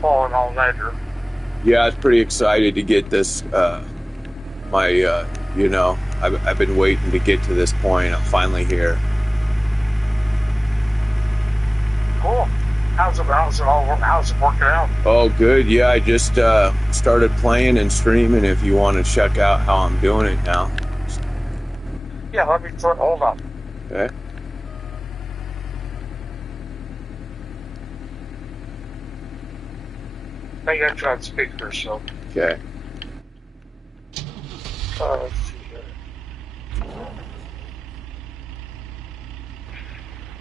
falling all nighter. Yeah, I was pretty excited to get this. I've been waiting to get to this point. I'm finally here. Cool. How's it working out? Oh, good. Yeah, I just started playing and streaming. If you want to check out how I'm doing it now. Yeah, hold on. Okay. I got you on speaker, so. Okay. Let's see here.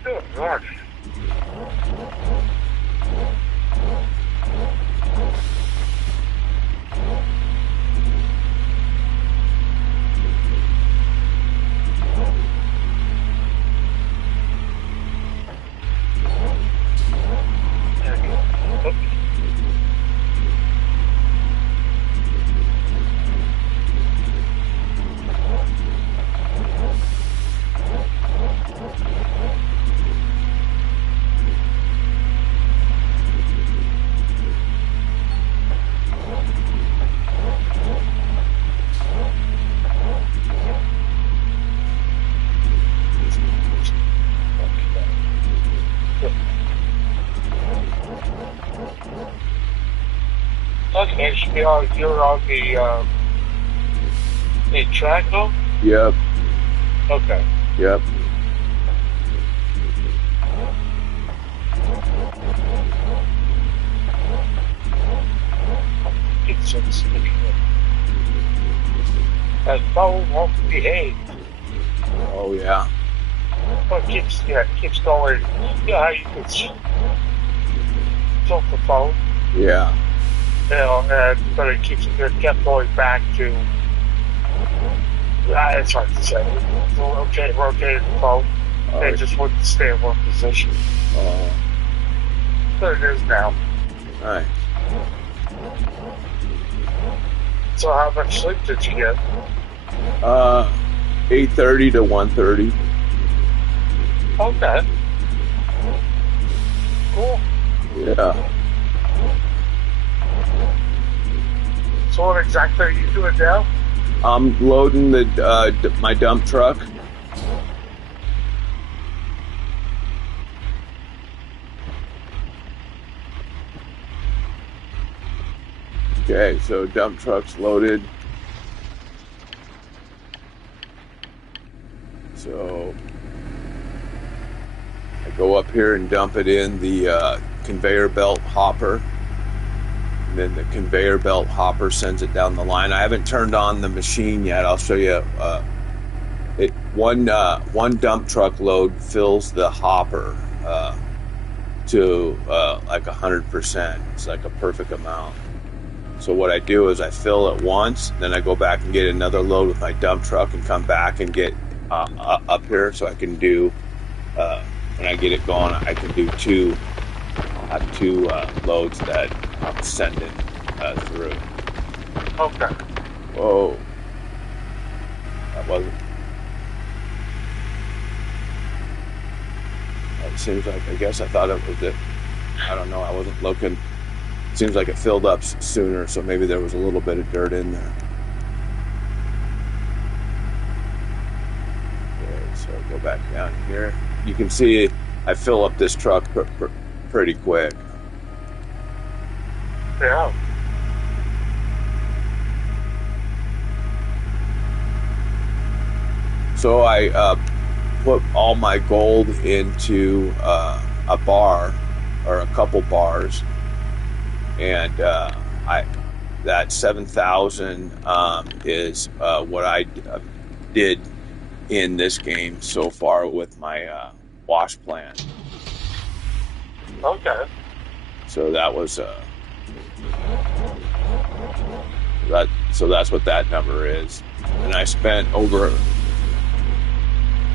Good Lord. Okay, so you're on the track though? Yep. Okay. Yep. It's that phone won't behave. Oh yeah. Well, it keeps going. You know how you can tilt the phone? Yeah. You know, but it kept going back to. It's hard to say. Rotate the phone. It just wouldn't stay in one position. Oh. There it is now. Nice. So how much sleep did you get? 8:30 to 1:30. Okay. Cool. Yeah. So what exactly are you doing now? I'm loading my dump truck. Okay, so dump truck's loaded. So I go up here and dump it in the conveyor belt hopper. And then the conveyor belt hopper sends it down the line. I haven't turned on the machine yet. I'll show you. One dump truck load fills the hopper to like 100%. It's like a perfect amount. So what I do is I fill it once, then I go back and get another load with my dump truck and come back and get up here so I can do, when I get it going, I can do two loads that I'm sending through. Okay. Whoa. That wasn't. It seems like, I guess I thought it was it. I don't know, I wasn't looking. It seems like it filled up sooner, so maybe there was a little bit of dirt in there. Okay, so go back down here. You can see I fill up this truck pretty quick. Yeah. So I put all my gold into a bar or a couple bars, and that 7,000 is what I did in this game so far with my wash plan. Okay. So that was so that's what that number is. And I spent over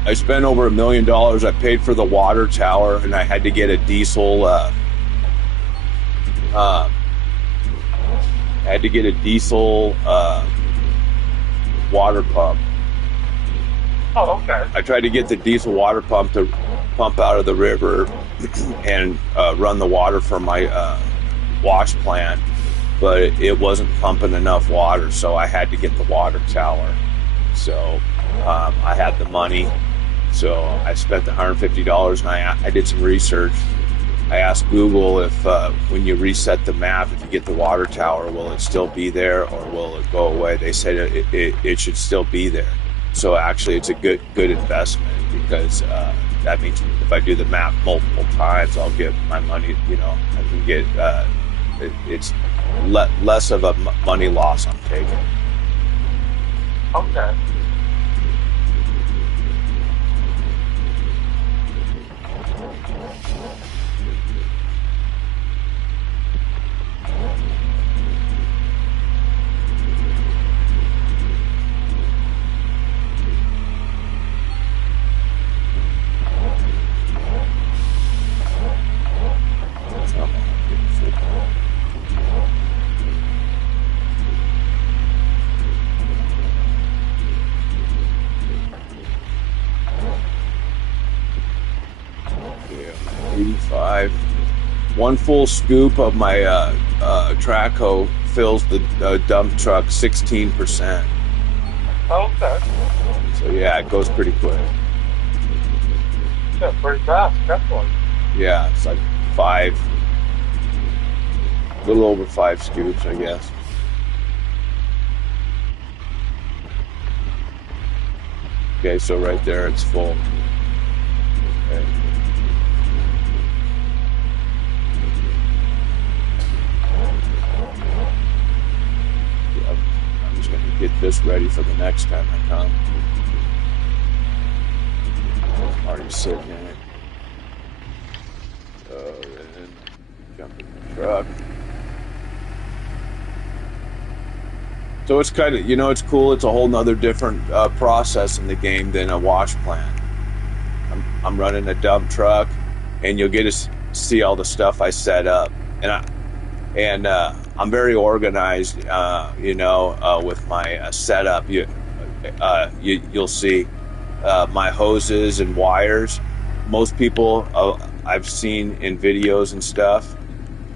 $1 million. I paid for the water tower, and I had to get a diesel. Water pump. Oh, okay. I tried to get the diesel water pump to pump out of the river and run the water for my wash plant, but it wasn't pumping enough water, so I had to get the water tower. So I had the money, so I spent the $150, and I did some research. I asked Google if when you reset the map, if you get the water tower, will it still be there or will it go away? They said it should still be there. So actually, it's a good investment because that means if I do the map multiple times, I'll get my money. I can get it's less of a money loss I'm taking. Okay. One full scoop of my Traco fills the dump truck 16%. Okay. So yeah, it goes pretty quick. Yeah, pretty fast, definitely. Yeah, it's like a little over 5 scoops, I guess. Okay, so right there it's full. Okay. Get this ready for the next time I come. I'm already sitting in it. So then jump in the truck. So it's kind of, it's cool. It's a whole nother different process in the game than a wash plant. I'm running a dump truck, and you'll get to see all the stuff I set up, and I'm very organized, with my setup. You'll see my hoses and wires. Most people I've seen in videos and stuff,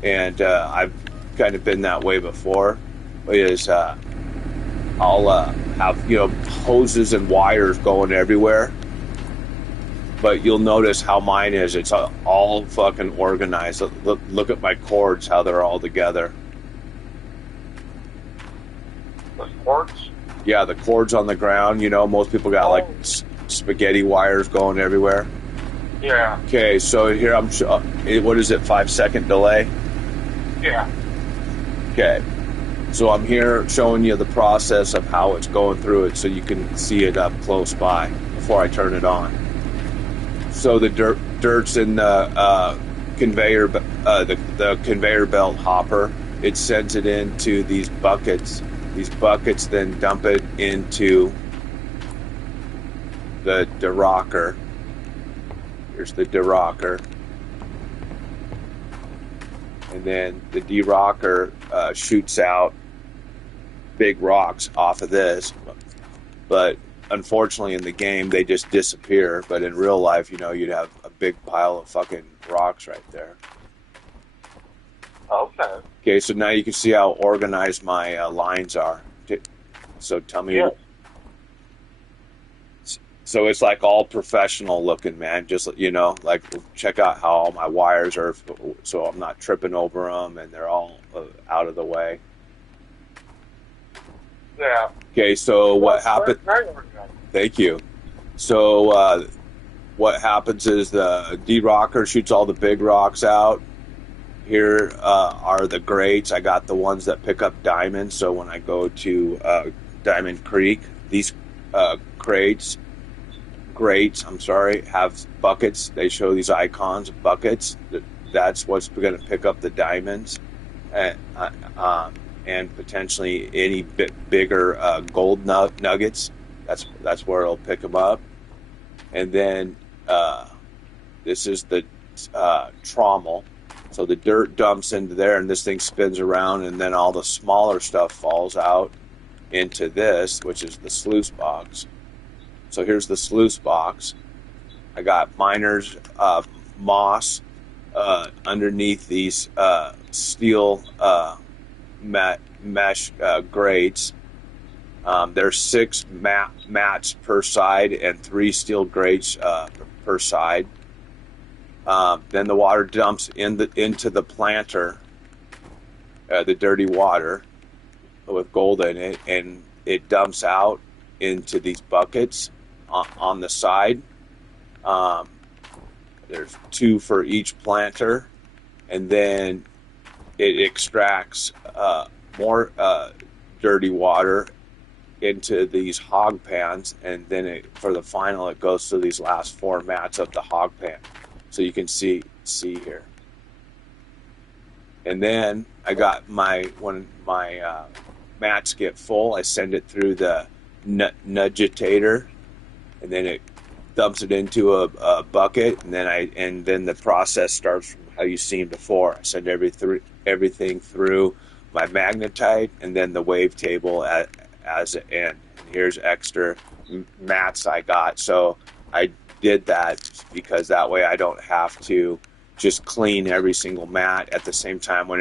and I've kind of been that way before. Is I'll have hoses and wires going everywhere. But you'll notice how mine is. It's all fucking organized. Look at my cords, how they're all together. The cords? Yeah, the cords on the ground. Most people got like spaghetti wires going everywhere. Yeah. Okay, so here what is it, 5-second delay? Yeah. Okay. So I'm here showing you the process of how it's going through it so you can see it up close by before I turn it on. So the dirt's in the conveyor, the conveyor belt hopper. It sends it into these buckets. These buckets then dump it into the derocker. Here's the derocker. And then the derocker shoots out big rocks off of this. But unfortunately, in the game, they just disappear. But in real life, you'd have a big pile of fucking rocks right there. Okay. Okay, so now you can see how organized my lines are. So tell me. Yeah. So it's like all professional looking, man. Just, like check out how all my wires are, so I'm not tripping over them and they're all out of the way. Yeah. Okay, so what happened? Thank you. So what happens is the derocker shoots all the big rocks out. Here are the grates. I got the ones that pick up diamonds. So when I go to Diamond Creek, these grates, have buckets. They show these icons of buckets. That's what's going to pick up the diamonds. And potentially any bit bigger gold nuggets. That's where it'll pick them up. And then this is the trommel. So the dirt dumps into there, and this thing spins around, and then all the smaller stuff falls out into this, which is the sluice box. So here's the sluice box. I got miners, moss, underneath these steel mesh grates. There's 6 mats per side and 3 steel grates per side. Then the water dumps into the planter, the dirty water with gold in it, and it dumps out into these buckets on the side. There's 2 for each planter, and then it extracts more dirty water into these hog pans, and then for the final it goes to these last 4 mats of the hog pan. So you can see here. And then I got when my mats get full, I send it through the nudgitator, and then it dumps it into a bucket, and then the process starts from how you've seen before. I send everything through my magnetite, and then the wavetable as an end. And here's extra mats I got. So I did that because that way I don't have to just clean every single mat at the same time when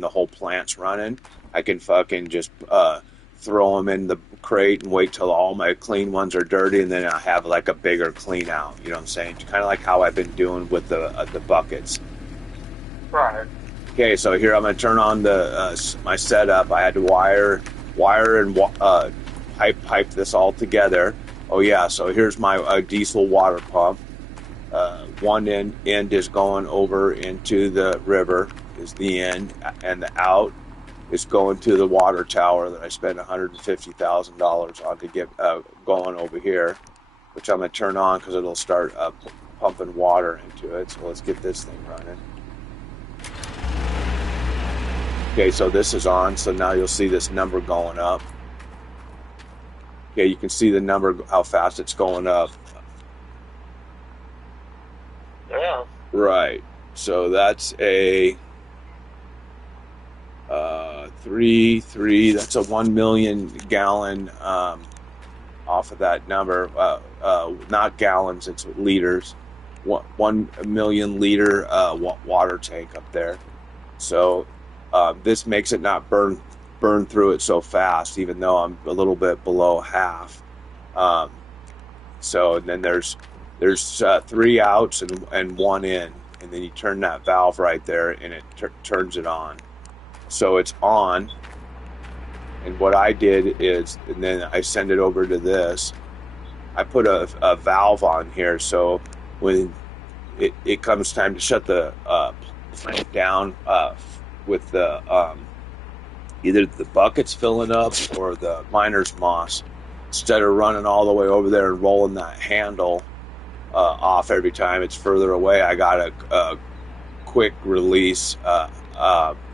the whole plant's running. I can fucking just throw them in the crate and wait till all my clean ones are dirty, and then I have like a bigger clean out. You know what I'm saying? Kind of like how I've been doing with the buckets. Right. Okay, so here I'm going to turn on my setup. I had to wire and pipe this all together. Oh yeah, so here's my diesel water pump. One end is going over into the river, is the end, and the out is going to the water tower that I spent $150,000 on to get going over here, which I'm going to turn on because it'll start pumping water into it. So let's get this thing running. Okay, so this is on, so now you'll see this number going up. Okay, you can see the number, how fast it's going up. Yeah. Right, so that's a 3, that's a 1 million gallon off of that number. Not gallons, it's liters. 1 million liter water tank up there. So this makes it not burn through it so fast, even though I'm a little bit below half. So and then there's 3 outs and 1 in, and then you turn that valve right there, and it turns it on. So it's on. And what I did is, and then I send it over to this. I put a valve on here, so when it comes time to shut the plant down with the either the buckets filling up or the miner's moss, instead of running all the way over there and rolling that handle off every time it's further away, I got a quick release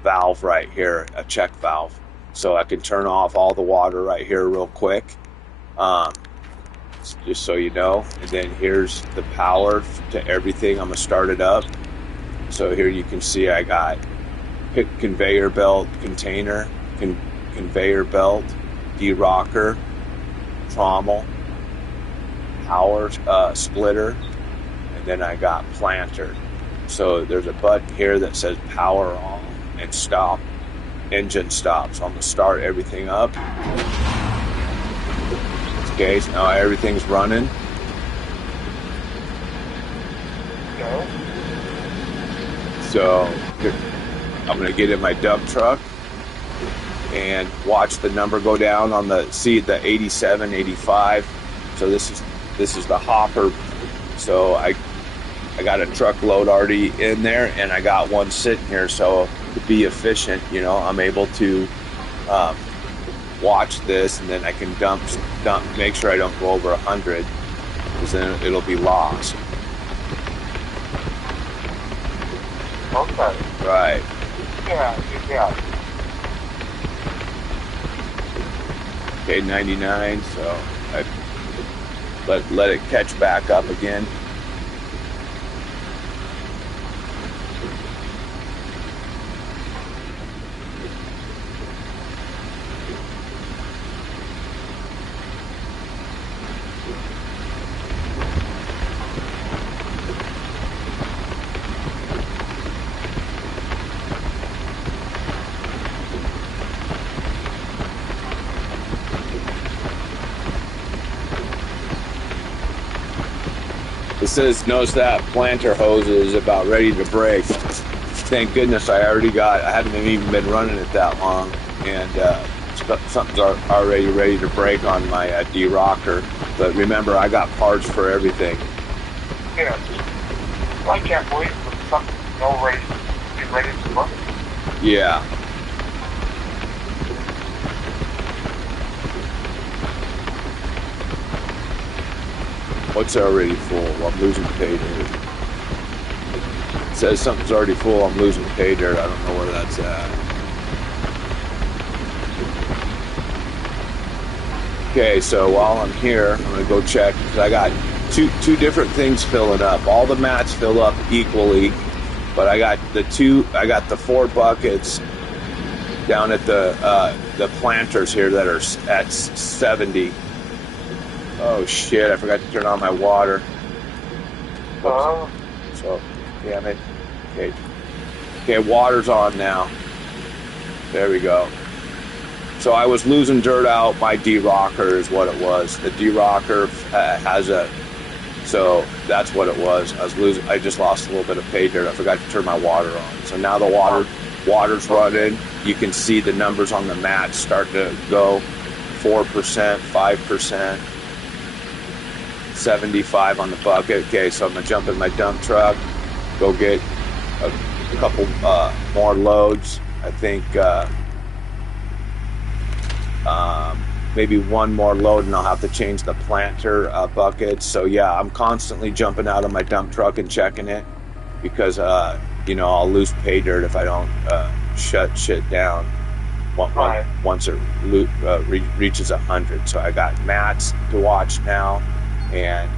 valve right here, a check valve, so I can turn off all the water right here real quick, just so you know. And then here's the power to everything. I'm gonna start it up. So here you can see I got conveyor belt container, conveyor belt, de-rocker, trommel, power splitter, and then I got planter. So there's a button here that says power on and stop, engine stop. So I'm going to start everything up. Okay, so now everything's running. No. So I'm going to get in my dump truck and watch the number go down on the 87, 85. So this is the hopper. So I got a truckload already in there, and I got one sitting here. So to be efficient, I'm able to watch this, and then I can dump, make sure I don't go over 100, because then it'll be lost. Okay. Right. Yeah. Okay, 99. So I let it catch back up again. says, notice that planter hose is about ready to break. Thank goodness I haven't even been running it that long, and something's already ready to break on my D-rocker. But remember, I got parts for everything. Yeah. Well, I can't believe for something already be ready to run. Yeah. What's already full? Well, I'm losing pay dirt. It says something's already full. I'm losing pay dirt. I don't know where that's at. Okay, so while I'm here, I'm gonna go check because I got two different things filling up. All the mats fill up equally, but I got the 4 buckets down at the planters here that are at 70. Oh shit, I forgot to turn on my water. So, damn it. Okay, water's on now. There we go. So I was losing dirt out. My D-rocker is what it was. The D-rocker so that's what it was. I just lost a little bit of pay dirt. I forgot to turn my water on. So now the water's running. You can see the numbers on the mat start to go. 4%, 5%. 75 on the bucket. Okay, so I'm gonna jump in my dump truck, go get a couple more loads. I think maybe one more load, and I'll have to change the planter buckets. So yeah, I'm constantly jumping out of my dump truck and checking it because I'll lose pay dirt if I don't shut shit down once it reaches 100. So I got mats to watch now. And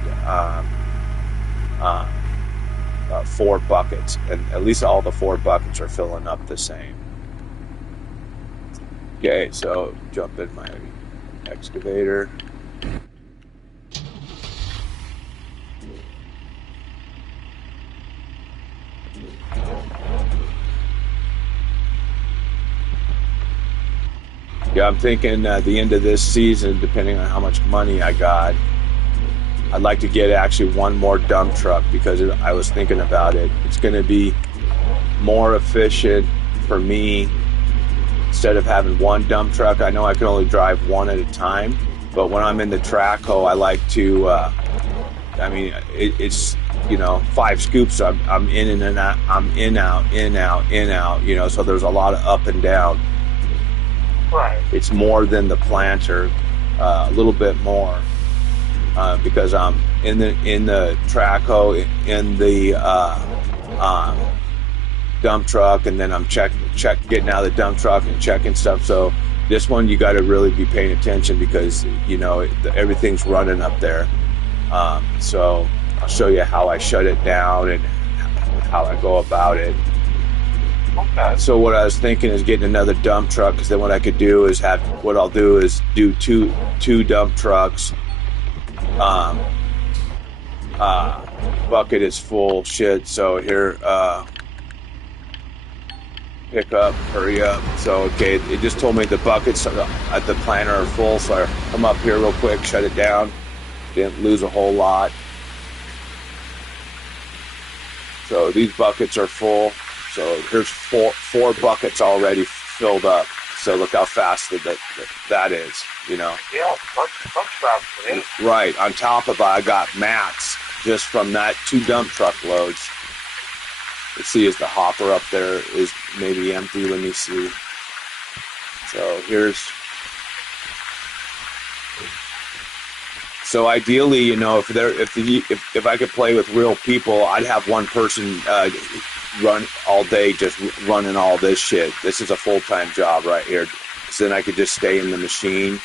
4 buckets, and at least all the 4 buckets are filling up the same. Okay, so jump in my excavator. Yeah, I'm thinking at the end of this season, depending on how much money I got, I'd like to get actually one more dump truck because I was thinking about it. It's going to be more efficient for me instead of having one dump truck. I know I can only drive one at a time, but when I'm in the track hoe, I like to, it's 5 scoops. I'm in and out, I'm in, out, so there's a lot of up and down. Right. It's more than the planter, a little bit more. Because I'm in the track hoe, in the dump truck, and then I'm getting out of the dump truck and checking stuff. So this one you got to really be paying attention because everything's running up there. So I'll show you how I shut it down and how I go about it. Okay. So what I was thinking is getting another dump truck, because then what I could do is do two dump trucks. Bucket is full shit, so here, pick up, hurry up. So okay, it just told me the buckets at the planter are full, so I come up here real quick, shut it down, didn't lose a whole lot. So these buckets are full, so here's four buckets already filled up. So look how fast that is, Yeah, much faster. Right. On top of it, I got mats just from that 2 dump truck loads. Let's see, is the hopper up there is maybe empty? Let me see. So ideally, if I could play with real people, I'd have one person run all day, just running all this shit. This is a full-time job right here. So then I could just stay in the machine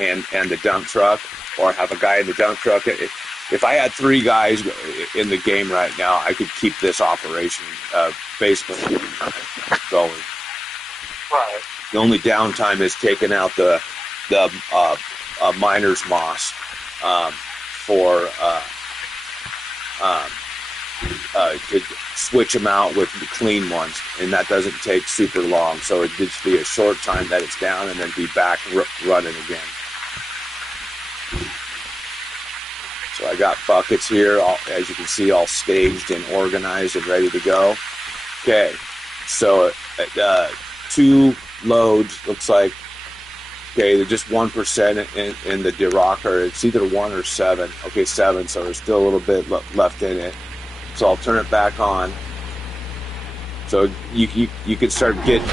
and the dump truck, or have a guy in the dump truck. If I had 3 guys in the game right now, I could keep this operation basically going. Right. The only downtime is taking out the miner's moss to switch them out with the clean ones, and that doesn't take super long. So it'd just be a short time that it's down, and then be back running again. So I got buckets here, all, as you can see, all staged and organized and ready to go. Okay, so 2 loads, looks like, okay, they're just 1% in the derocker. It's either 1 or 7. Okay, 7, so there's still a little bit left in it. So I'll turn it back on. So you can start getting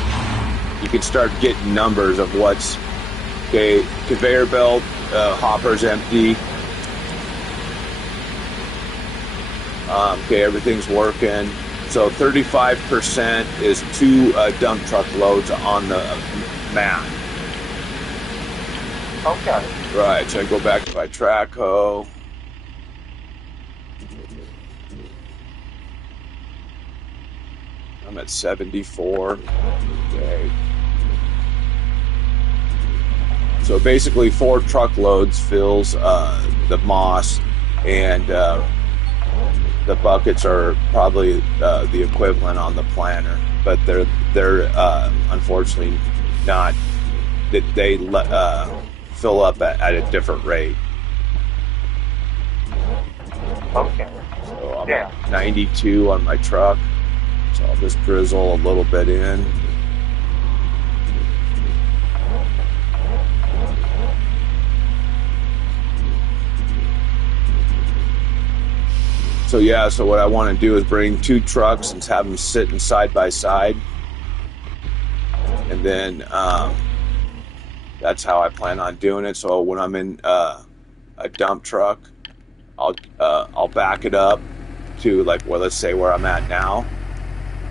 numbers of what's, okay, conveyor belt, hopper's empty. Okay, everything's working. So 35% is 2 dump truck loads on the mat. Okay. Right, so I go back to my track hoe. I'm at 74. Okay. So basically 4 truckloads fills the moss, and the buckets are probably the equivalent on the planter, but they're unfortunately not. They fill up at a different rate. Okay. So I'm at 92 on my truck, so I'll just drizzle a little bit in. So yeah, so what I want to do is bring 2 trucks and have them sitting side by side, and then that's how I plan on doing it. So when I'm in a dump truck, I'll back it up to, like, well, let's say where I'm at now,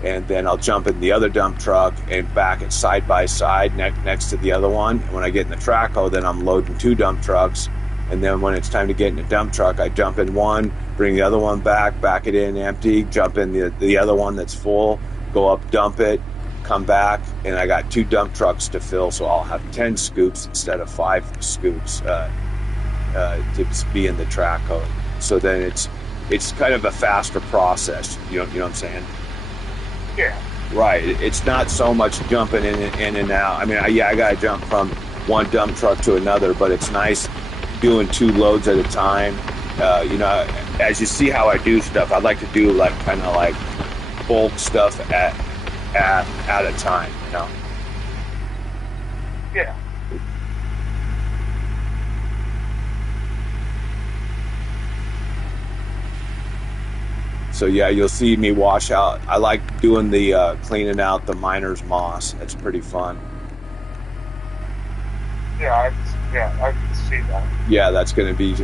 and then I'll jump in the other dump truck and back it side by side next to the other one. And when I get in the track hoe, then I'm loading 2 dump trucks. And then when it's time to get in a dump truck, I jump in one, bring the other one back it in empty, jump in the other one that's full, go up, dump it, come back, and I got 2 dump trucks to fill, so I'll have 10 scoops instead of 5 scoops to be in the track hoe. So then it's kind of a faster process. You know what I'm saying? Yeah. Right. It's not so much jumping in and out. I mean, I got to jump from one dump truck to another, but it's nice doing 2 loads at a time. As you see how I do stuff, I like to do like kind of like bulk stuff at a time, you know. Yeah. So yeah, you'll see me wash out. I like doing the cleaning out the miner's moss. It's pretty fun. Yeah, I can see that. Yeah, that's going to be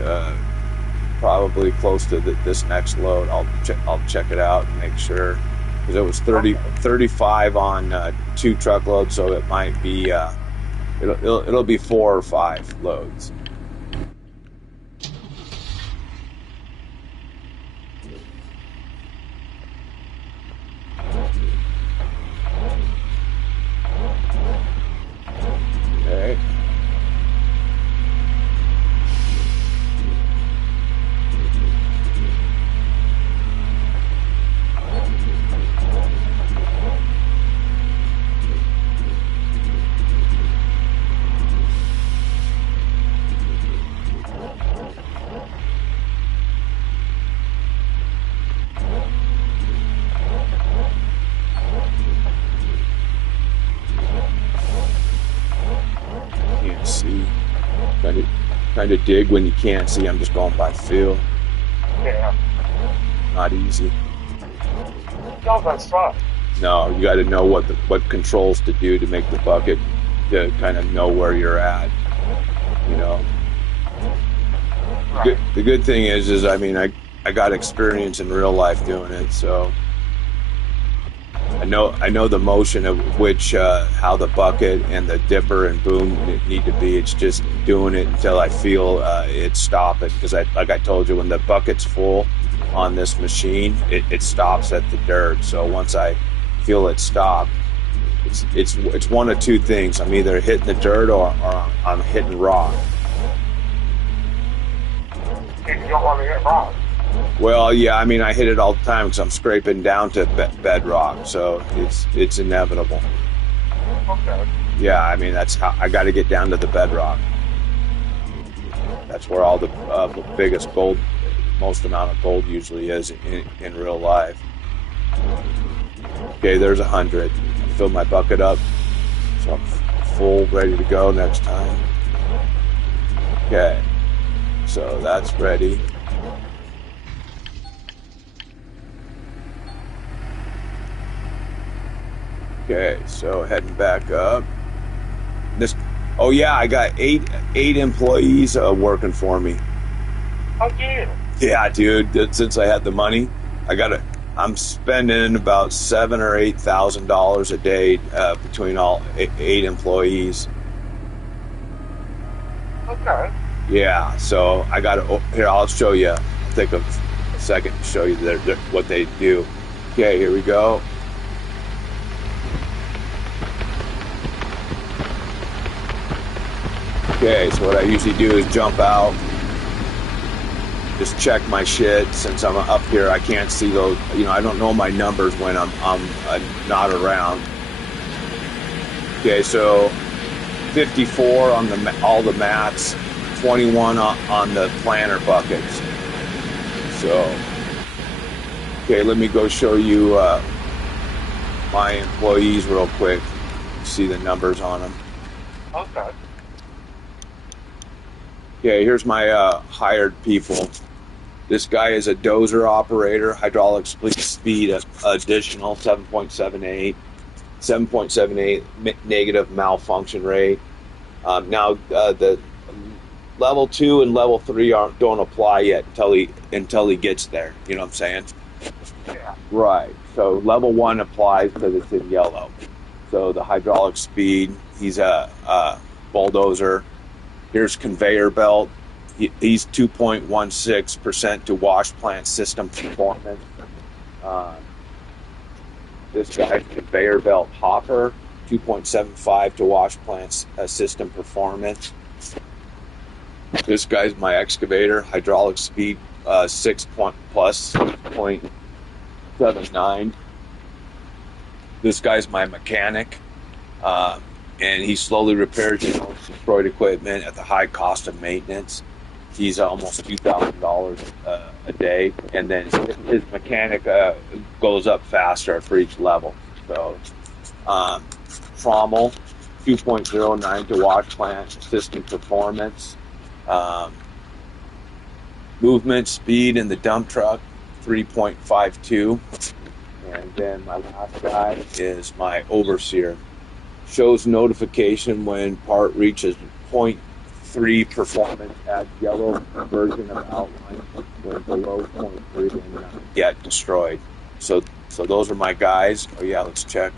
probably close to this next load. I'll check it out and make sure, because it was 35 on 2 truckloads, so it might be it'll be 4 or 5 loads. Okay. Can't see. Trying to dig when you can't see. I'm just going by feel. Yeah. Not easy. No, that's fine. No, you got to know what controls to do to make the bucket to kind of know where you're at. You know. Right. The good thing is I mean, I got experience in real life doing it, so I know the motion of which how the bucket and the dipper and boom need to be. It's just doing it until I feel it stopping, because like I told you, when the bucket's full on this machine, it stops at the dirt. So once I feel it stop, it's one of 2 things. I'm either hitting the dirt or I'm hitting rock. You don't want to get wrong. Well, yeah, I mean, I hit it all the time because I'm scraping down to bedrock, so it's inevitable. Okay. Yeah, I mean, that's how I got to get down to the bedrock. That's where all the biggest gold most amount of gold usually is in real life. Okay, there's 100. I filled my bucket up, so I'm full, ready to go next time. Okay, so that's ready. Okay, so heading back up. This, oh yeah, I got eight employees working for me. Oh, yeah. Yeah, dude. Since I had the money, I'm spending about $7,000 or $8,000 a day between all eight employees. Okay. Yeah, so I got to. Here, I'll show you. I'll take a second to show you what they do. Okay, here we go. Okay, so what I usually do is jump out, just check my shit. Since I'm up here, I can't see those. I don't know my numbers when I'm not around. Okay, so 54 on all the mats, 21 on the planter buckets. So, okay, let me go show you my employees real quick. See the numbers on them. Okay. Okay, here's my hired people. This guy is a dozer operator, hydraulic speed additional 7.78 negative malfunction rate. Now the level 2 and level 3 don't apply yet until he gets there. You know what I'm saying? Yeah. Right. So level 1 applies because it's in yellow. So the hydraulic speed, he's a bulldozer. Here's conveyor belt. He's 2.16% to wash plant system performance. This guy's conveyor belt hopper, 2.75 to wash plant system performance. This guy's my excavator, hydraulic speed 6.79. This guy's my mechanic. And he slowly repairs destroyed equipment at the high cost of maintenance. He's almost $2,000 a day, and then his mechanic goes up faster for each level. So, trommel, 2.09 to wash plant system performance. Movement speed in the dump truck, 3.52. And then my last guy is my overseer. Shows notification when part reaches 0.3 performance, adds yellow version of outline when below 0.3 and get destroyed. So those are my guys. Oh yeah, let's check.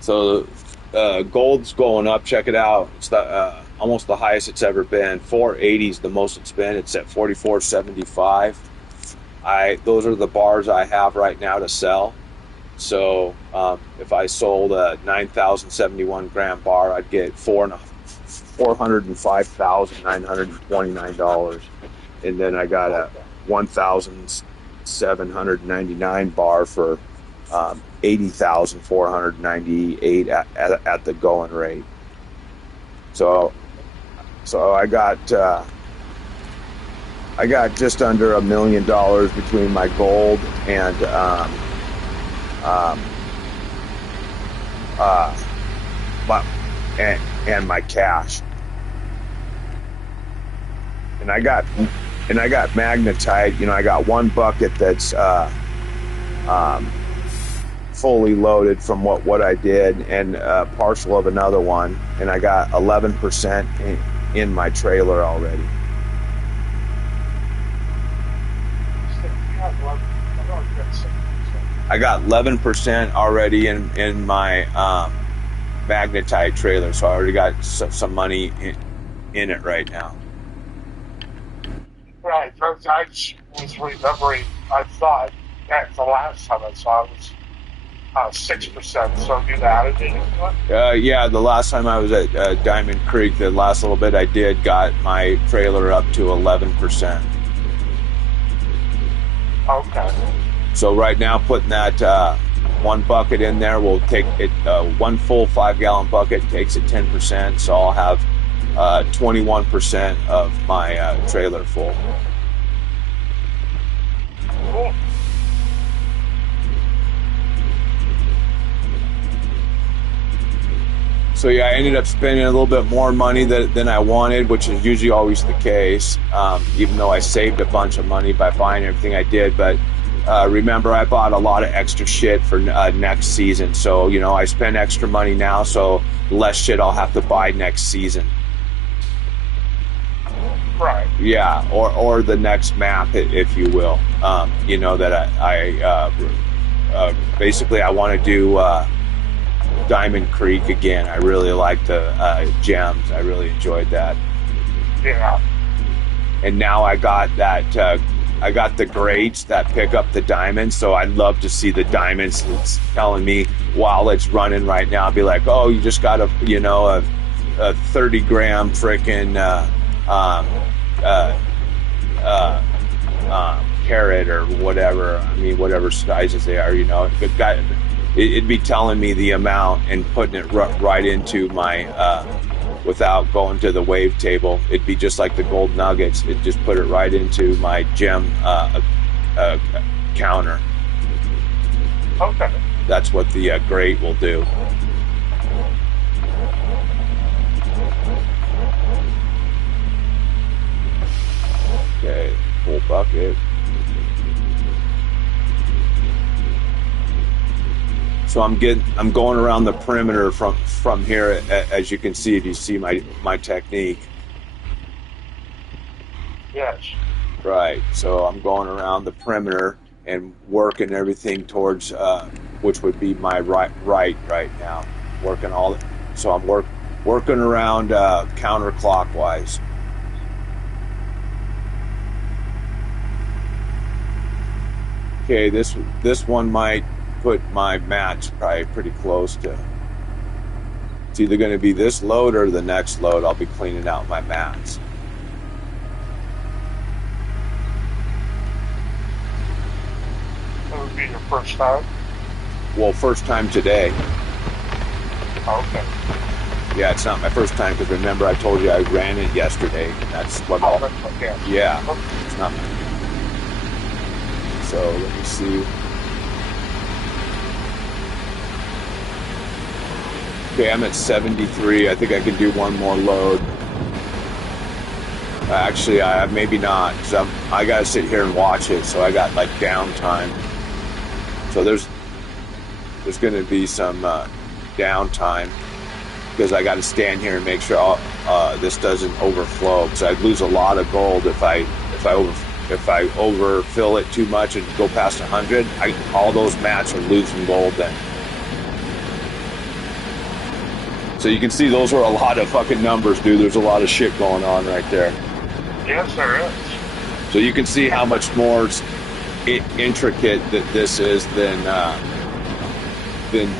So gold's going up. Check it out. It's almost the highest it's ever been. 480 is the most it's been. It's at 44.75. Those are the bars I have right now to sell. So if I sold a 9,071 gram bar, I'd get $405,929, and then I got a 1,799 bar for 80,498 at the going rate. So I got just under $1 million between my gold and and my cash, and I got magnetite. I got one bucket that's fully loaded from what I did, and partial of another one, and I got 11% in my trailer already. I got 11% already in my magnetite trailer, so I already got some money in it right now. Right, because I was remembering, I thought that the last time I saw it was 6%, so you added it into it? Yeah, the last time I was at Diamond Creek, the last little bit I did got my trailer up to 11%. Okay. So right now, putting that one bucket in there will take it. One full 5-gallon bucket takes it 10%. So I'll have 21% of my trailer full. Cool. So yeah, I ended up spending a little bit more money than I wanted, which is usually always the case, even though I saved a bunch of money by buying everything I did. But remember, I bought a lot of extra shit for next season. So, you know, I spend extra money now, so less shit I'll have to buy next season. Right. Yeah, or the next map, if you will. You know, that I basically I want to do Diamond Creek again. I really like the gems. I really enjoyed that. Yeah. And now I got that. I got the grades that pick up the diamonds, so I'd love to see the diamonds. It's telling me while it's running right now, I'd be like, oh, you just got a 30-gram freaking carrot or whatever. I mean, whatever sizes they are, you know. It'd be telling me the amount and putting it right into my, without going to the wave table. It'd be just like the gold nuggets. It'd just put it right into my gem counter. Okay. That's what the grate will do. Okay, full bucket. So I'm going around the perimeter from here, as you can see, if you see my technique. Yes. Right. So I'm going around the perimeter and working everything towards which would be my right now. Working all, so I'm working around counterclockwise. Okay, this one might put my mats probably pretty close to. It's either going to be this load or the next load. I'll be cleaning out my mats. That would be your first time? Well, first time today. Okay. Yeah, it's not my first time because remember I told you I ran it yesterday. That's what all. Yeah. Yeah, Okay. it's not. So let me see. Okay, I'm at 73. I think I can do one more load. Actually, maybe not, because I gotta sit here and watch it, so I got like downtime. So there's gonna be some downtime because I got to stand here and make sure this doesn't overflow. Because I'd lose a lot of gold if I overfill it too much and go past 100. All those mats are losing gold then. So you can see those are a lot of fucking numbers, dude. There's a lot of shit going on right there. Yes, there is. So you can see how much more intricate that this is than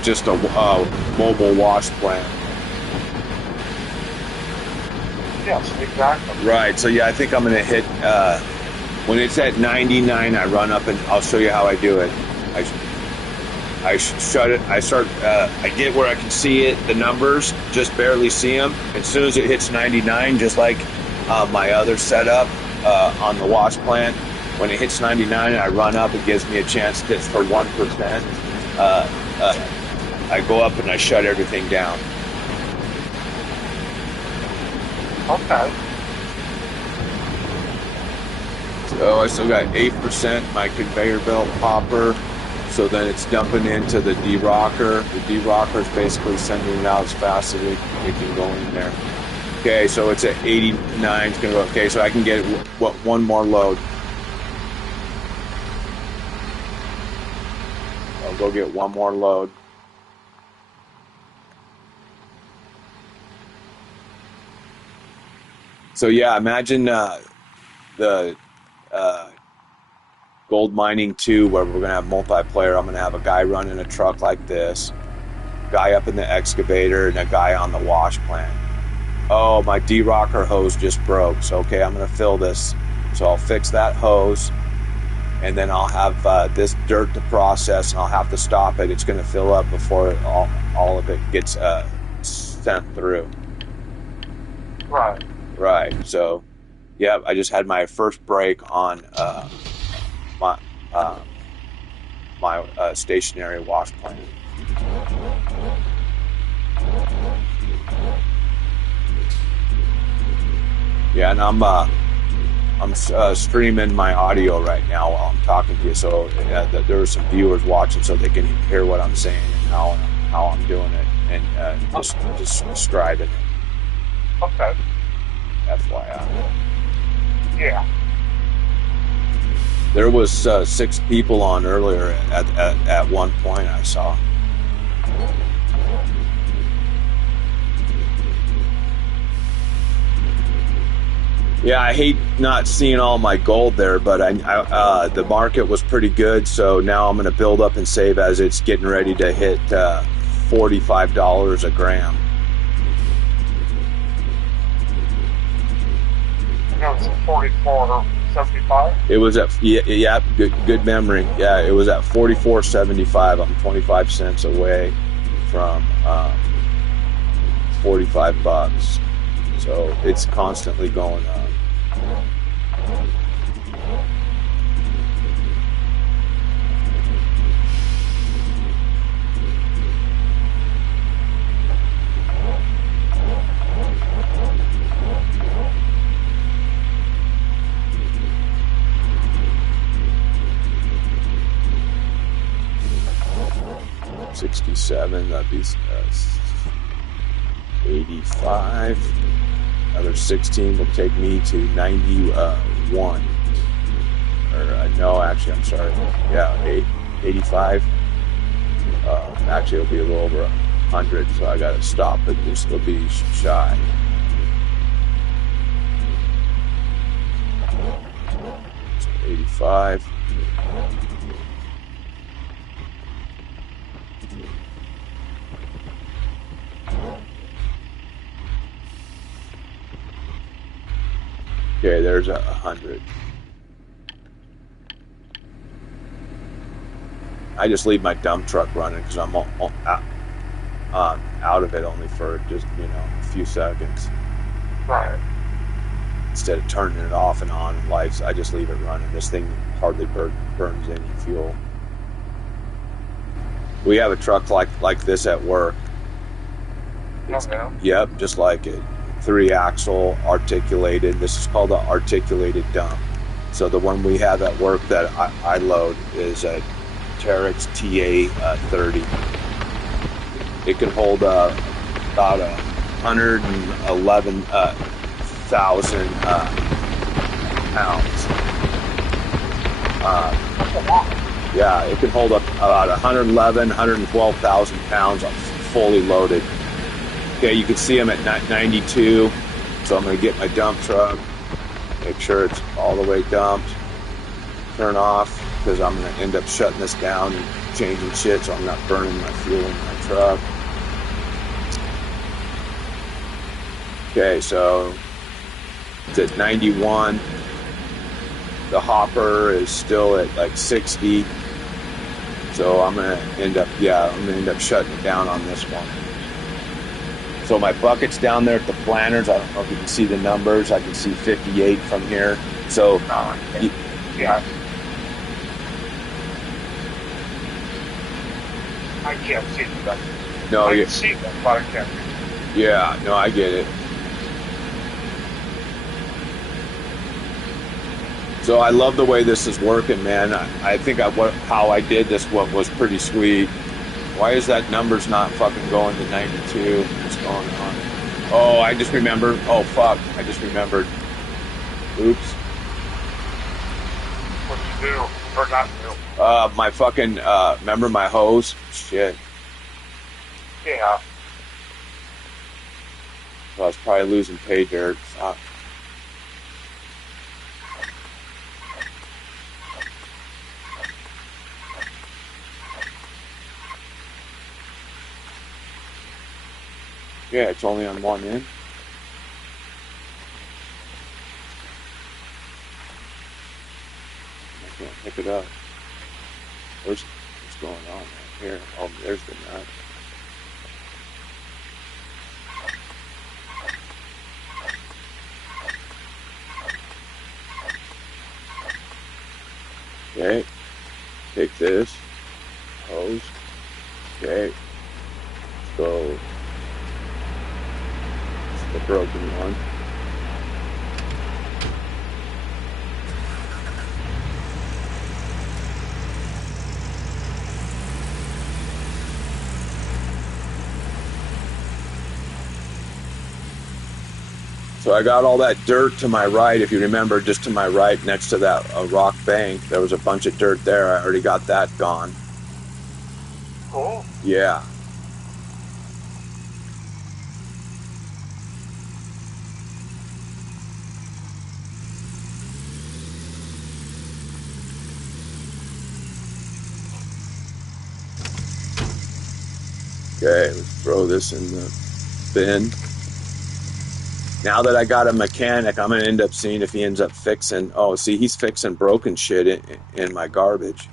just a mobile wash plant. Yes, exactly. Right. So yeah, I think I'm gonna hit when it's at 99. I run up and I'll show you how I do it. I shut it. I get where I can see it, the numbers, just barely see them. As soon as it hits 99, just like my other setup on the wash plant, when it hits 99, I run up. It gives me a chance to hit for 1%. I go up and I shut everything down. Okay. So I still got 8%, my conveyor belt hopper. So then it's dumping into the de-rocker. The de-rocker is basically sending it out as fast as it can go in there. Okay, so it's at 89. It's gonna go. Okay, so I can get one more load. I'll go get one more load. So yeah, imagine the Gold Mining 2 where we're going to have multiplayer. I'm going to have a guy running a truck like this, guy up in the excavator, and a guy on the wash plant. Oh, my de-rocker hose just broke. So, okay, I'm going to fill this. So I'll fix that hose, and then I'll have this dirt to process, and I'll have to stop it. It's going to fill up before all of it gets sent through. Right. Right. So, yeah, I just had my first break on my uh, my stationary wash plant. Yeah, and I'm streaming my audio right now while I'm talking to you, so there are some viewers watching, so they can hear what I'm saying and how I'm doing it, and just describing it. Okay. FYI. Yeah. There was 6 people on earlier at one point I saw. Yeah, I hate not seeing all my gold there, but the market was pretty good, so now I'm going to build up and save as it's getting ready to hit $45 a gram. It was at 44.75. It was at good memory. Yeah, it was at 44.75. I'm 25 cents away from $45, so it's constantly going up. $67, that'd be 85. Another 16 will take me to 91. Or no, actually, I'm sorry. Yeah, 85. Actually, it'll be a little over 100, so I got to stop it. It'll be shy. So 85. Okay, there's 100. I just leave my dump truck running because I'm out of it only for just a few seconds. Right. Instead of turning it off and on lights, I just leave it running. This thing hardly burns any fuel. We have a truck like this at work. Okay. Yep, just like it. 3-axle, articulated. This is called the articulated dump. So the one we have at work that I load is a Terex TA30. It can hold about 111,000 pounds. Yeah, it can hold up about 111, 112,000 pounds fully loaded. Okay, you can see them at 92, so I'm going to get my dump truck, make sure it's all the way dumped, turn off, because I'm going to end up shutting this down and changing shit so I'm not burning my fuel in my truck. Okay, so it's at 91. The hopper is still at like 60, so I'm going to end up shutting it down on this one. So my bucket's down there at the planters. I don't know if you can see the numbers. I can see 58 from here. So, yeah. I can't see them. No, I can see them, but I can't. Yeah, no, I get it. So I love the way this is working, man. I think how I did this was pretty sweet. Why is that number's not fucking going to 92? What's going on? Oh, I just remembered. Oh, fuck. I just remembered. Oops. What do you do? Or not do? My fucking, remember my hose? Shit. Yeah. So I was probably losing pay dirt. Fuck. Yeah, it's only on one end. I can't pick it up. What's going on right here? Oh, there's the nut. take this hose. Okay, so it's the broken one. So I got all that dirt to my right. If you remember, just to my right, next to that rock bank, there was a bunch of dirt there. I already got that gone. Cool. Yeah. Okay, let's throw this in the bin. Now that I got a mechanic, I'm going to end up seeing if he ends up fixing. Oh, see, he's fixing broken shit in my garbage.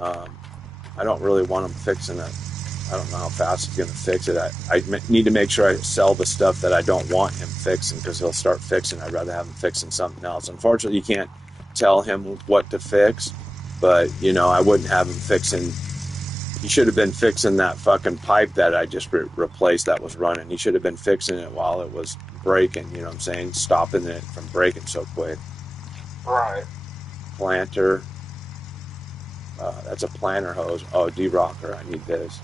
I don't really want him fixing it. I don't know how fast he's going to fix it. I need to make sure I sell the stuff that I don't want him fixing, because he'll start fixing. I'd rather have him fixing something else. Unfortunately, you can't tell him what to fix, but, you know, I wouldn't have him fixing. He should have been fixing that fucking pipe that I just replaced that was running. He should have been fixing it while it was breaking, you know what I'm saying? Stopping it from breaking so quick. Right. Planter. That's a planter hose. Oh, de-rocker. I need this.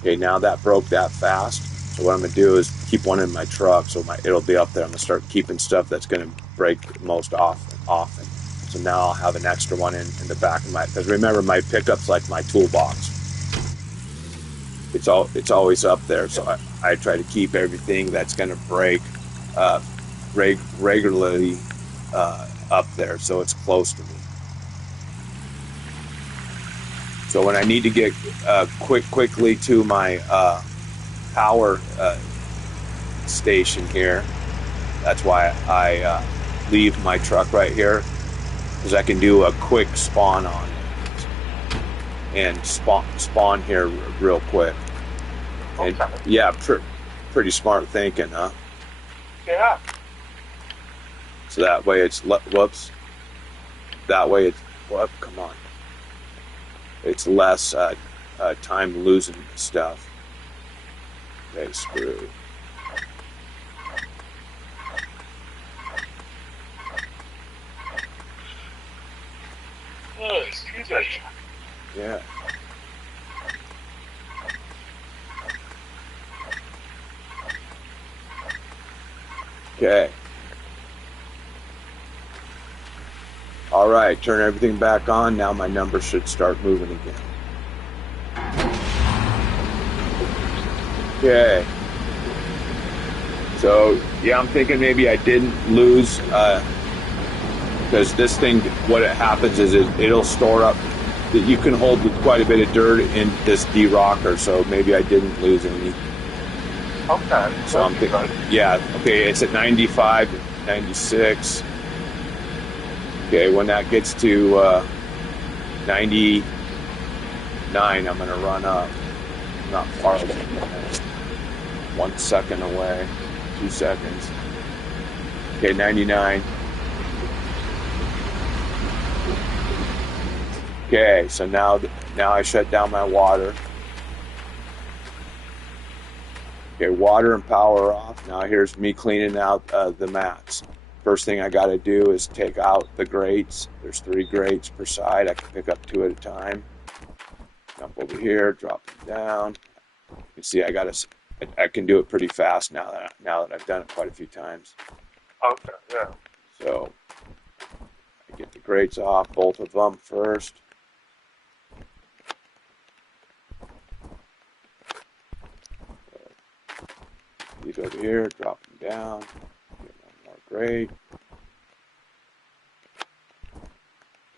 Okay, now that broke that fast. So what I'm going to do is keep one in my truck, so it'll be up there. I'm going to start keeping stuff that's going to break most often. So now I'll have an extra one in the back of my, because remember, my pickup's like my toolbox. It's always up there, so I try to keep everything that's going to break regularly up there, so it's close to me. So when I need to get quickly to my power station here, that's why I leave my truck right here, because I can do a quick spawn on it and spawn here real quick. And Okay. yeah, pretty smart thinking, huh? Yeah. So that way it's whoops. That way it's whoop. Come on. It's less time losing stuff. Okay, screw. Oh, excuse me. Yeah. Okay. All right, turn everything back on. Now my number should start moving again. Okay. So, yeah, I'm thinking maybe I didn't lose, because this thing, what it happens is it'll store up, that you can hold quite a bit of dirt in this de-rocker, so maybe I didn't lose any. Okay. So I'm thinking, yeah, okay, it's at 95, 96. Okay, when that gets to 99, I'm going to run up. Not far away. 1 second away. 2 seconds. Okay, 99. Okay, so now I shut down my water. Okay, water and power off. Now here's me cleaning out the mats. First thing I got to do is take out the grates. There's 3 grates per side. I can pick up 2 at a time. Jump over here, drop them down. You can see I can do it pretty fast now that I've done it quite a few times. Okay, yeah. So I get the grates off, both of them first. These over here, drop them down. Get one more grate.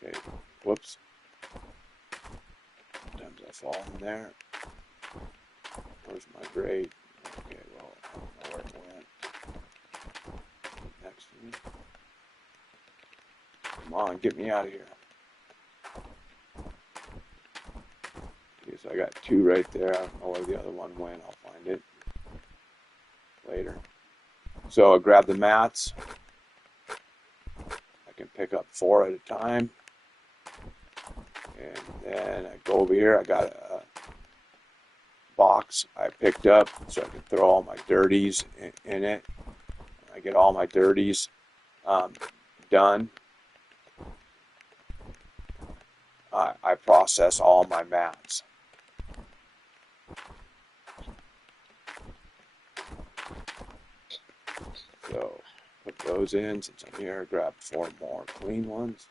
Okay, whoops. Sometimes I fall in there. Where's my grate? Okay, well, I don't know where it went. Next to me. Come on, get me out of here. Okay, so I got 2 right there. I don't know where the other one went. I'll find it later. So I grab the mats. I can pick up 4 at a time. And then I go over here. I got a box I picked up so I can throw all my dirties in it. I get all my dirties done. I process all my mats. So put those in. Since I'm here, grab 4 more clean ones.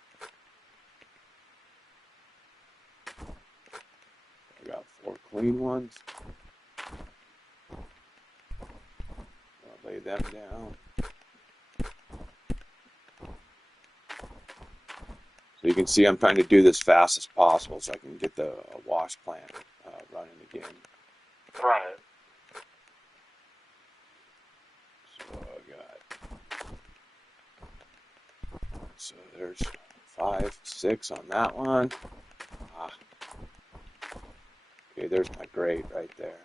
I got 4 clean ones. I'll lay them down. So you can see I'm trying to do this fast as possible so I can get the wash plant running again. Right. So so there's 5, 6 on that one. Okay, there's my grate right there.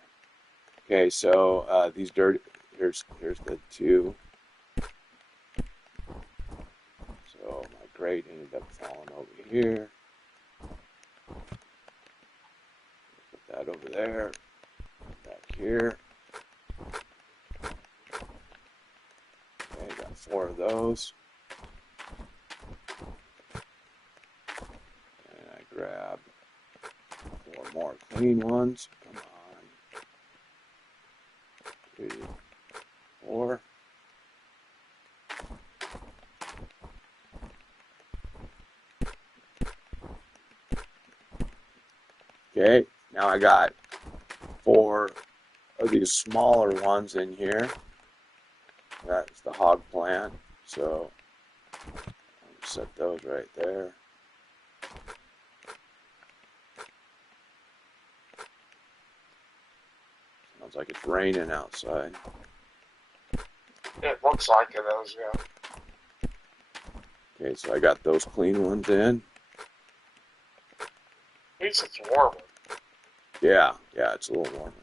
Okay, so these dirty, here's the 2. So my grate ended up falling over here. Put that over there. Back here. Okay, got 4 of those. And I grab 4 more clean ones. Come on. 3, 4. Okay, now I got 4 of these smaller ones in here. That's the hog plant. So I'll set those right there. Sounds like it's raining outside. It looks like it is, yeah. Okay, so I got those clean ones in. At least it's warmer. Yeah, it's a little warmer.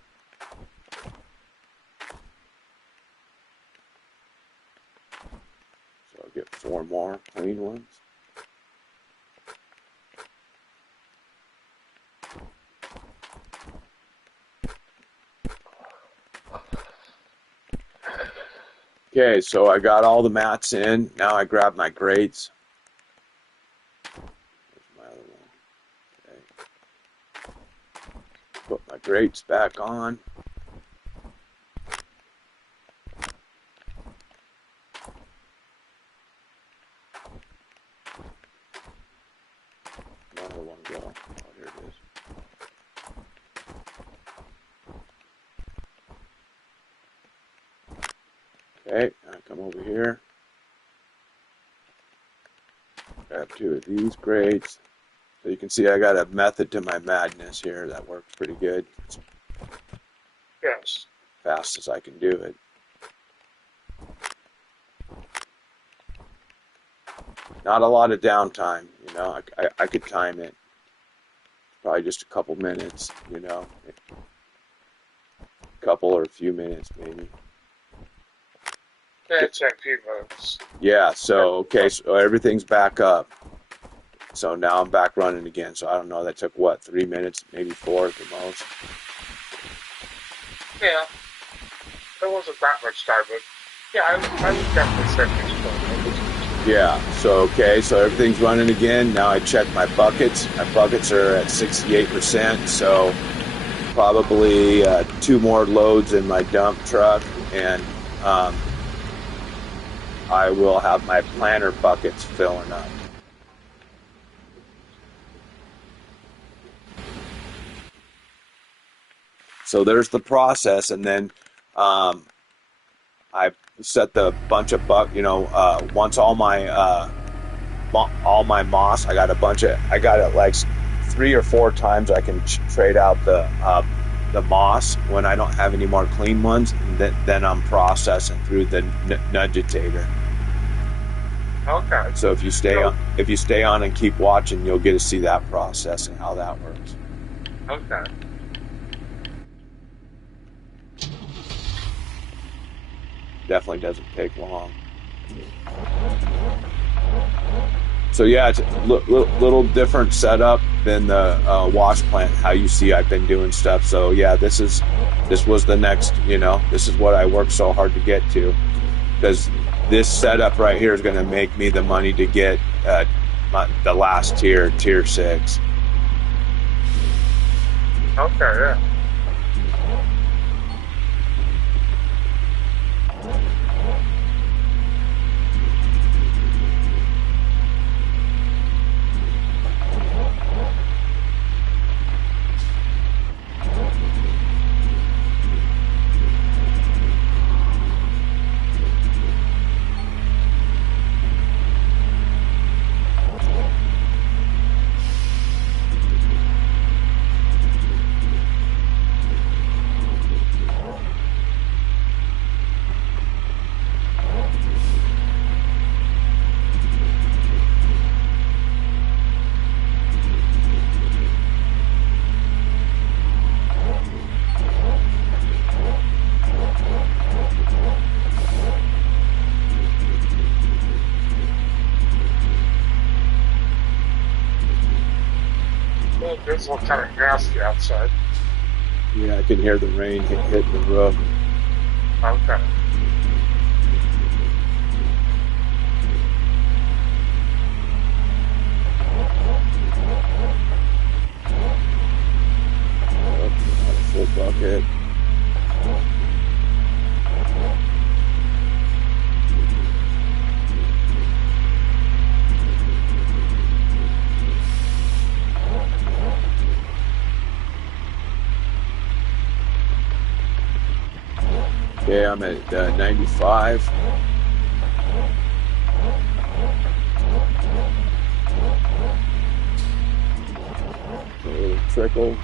So I'll get 4 more clean ones. Okay, so I got all the mats in. Now I grab my grates. There's my other one. Okay. Put my grates back on. Another one go. Oh, here it is. Okay, I come over here. Grab 2 of these grates. So you can see I got a method to my madness here that works pretty good. It's Yes. fast as I can do it. Not a lot of downtime, you know. I could time it. Probably just a couple minutes, you know. A couple or a few minutes maybe. Yeah, it's a few minutes. Yeah, so okay, so everything's back up. So now I'm back running again. So I don't know, that took what, 3 minutes, maybe 4 at the most. Yeah. There wasn't that much time, but yeah, I would definitely say it's fun. Yeah, so okay, so everything's running again. Now I check my buckets. My buckets are at 68%, so probably 2 more loads in my dump truck, and I will have my planter buckets filling up. So there's the process, and then I set the bunch of once all my moss, I got it like 3 or 4 times I can trade out the moss when I don't have any more clean ones, and then I'm processing through the nudgitator. Okay. So if you stay on and keep watching, you'll get to see that process and how that works. Okay. Definitely doesn't take long. So yeah, it's a little different setup than the wash plant. How you see I've been doing stuff. So yeah, this was the next. This is what I worked so hard to get to, because this setup right here is going to make me the money to get the last tier 6. Okay, yeah. It does look kind of nasty outside. Yeah, I can hear the rain hitting the roof. Okay. Full bucket. Okay, I'm at 95. A little trickle.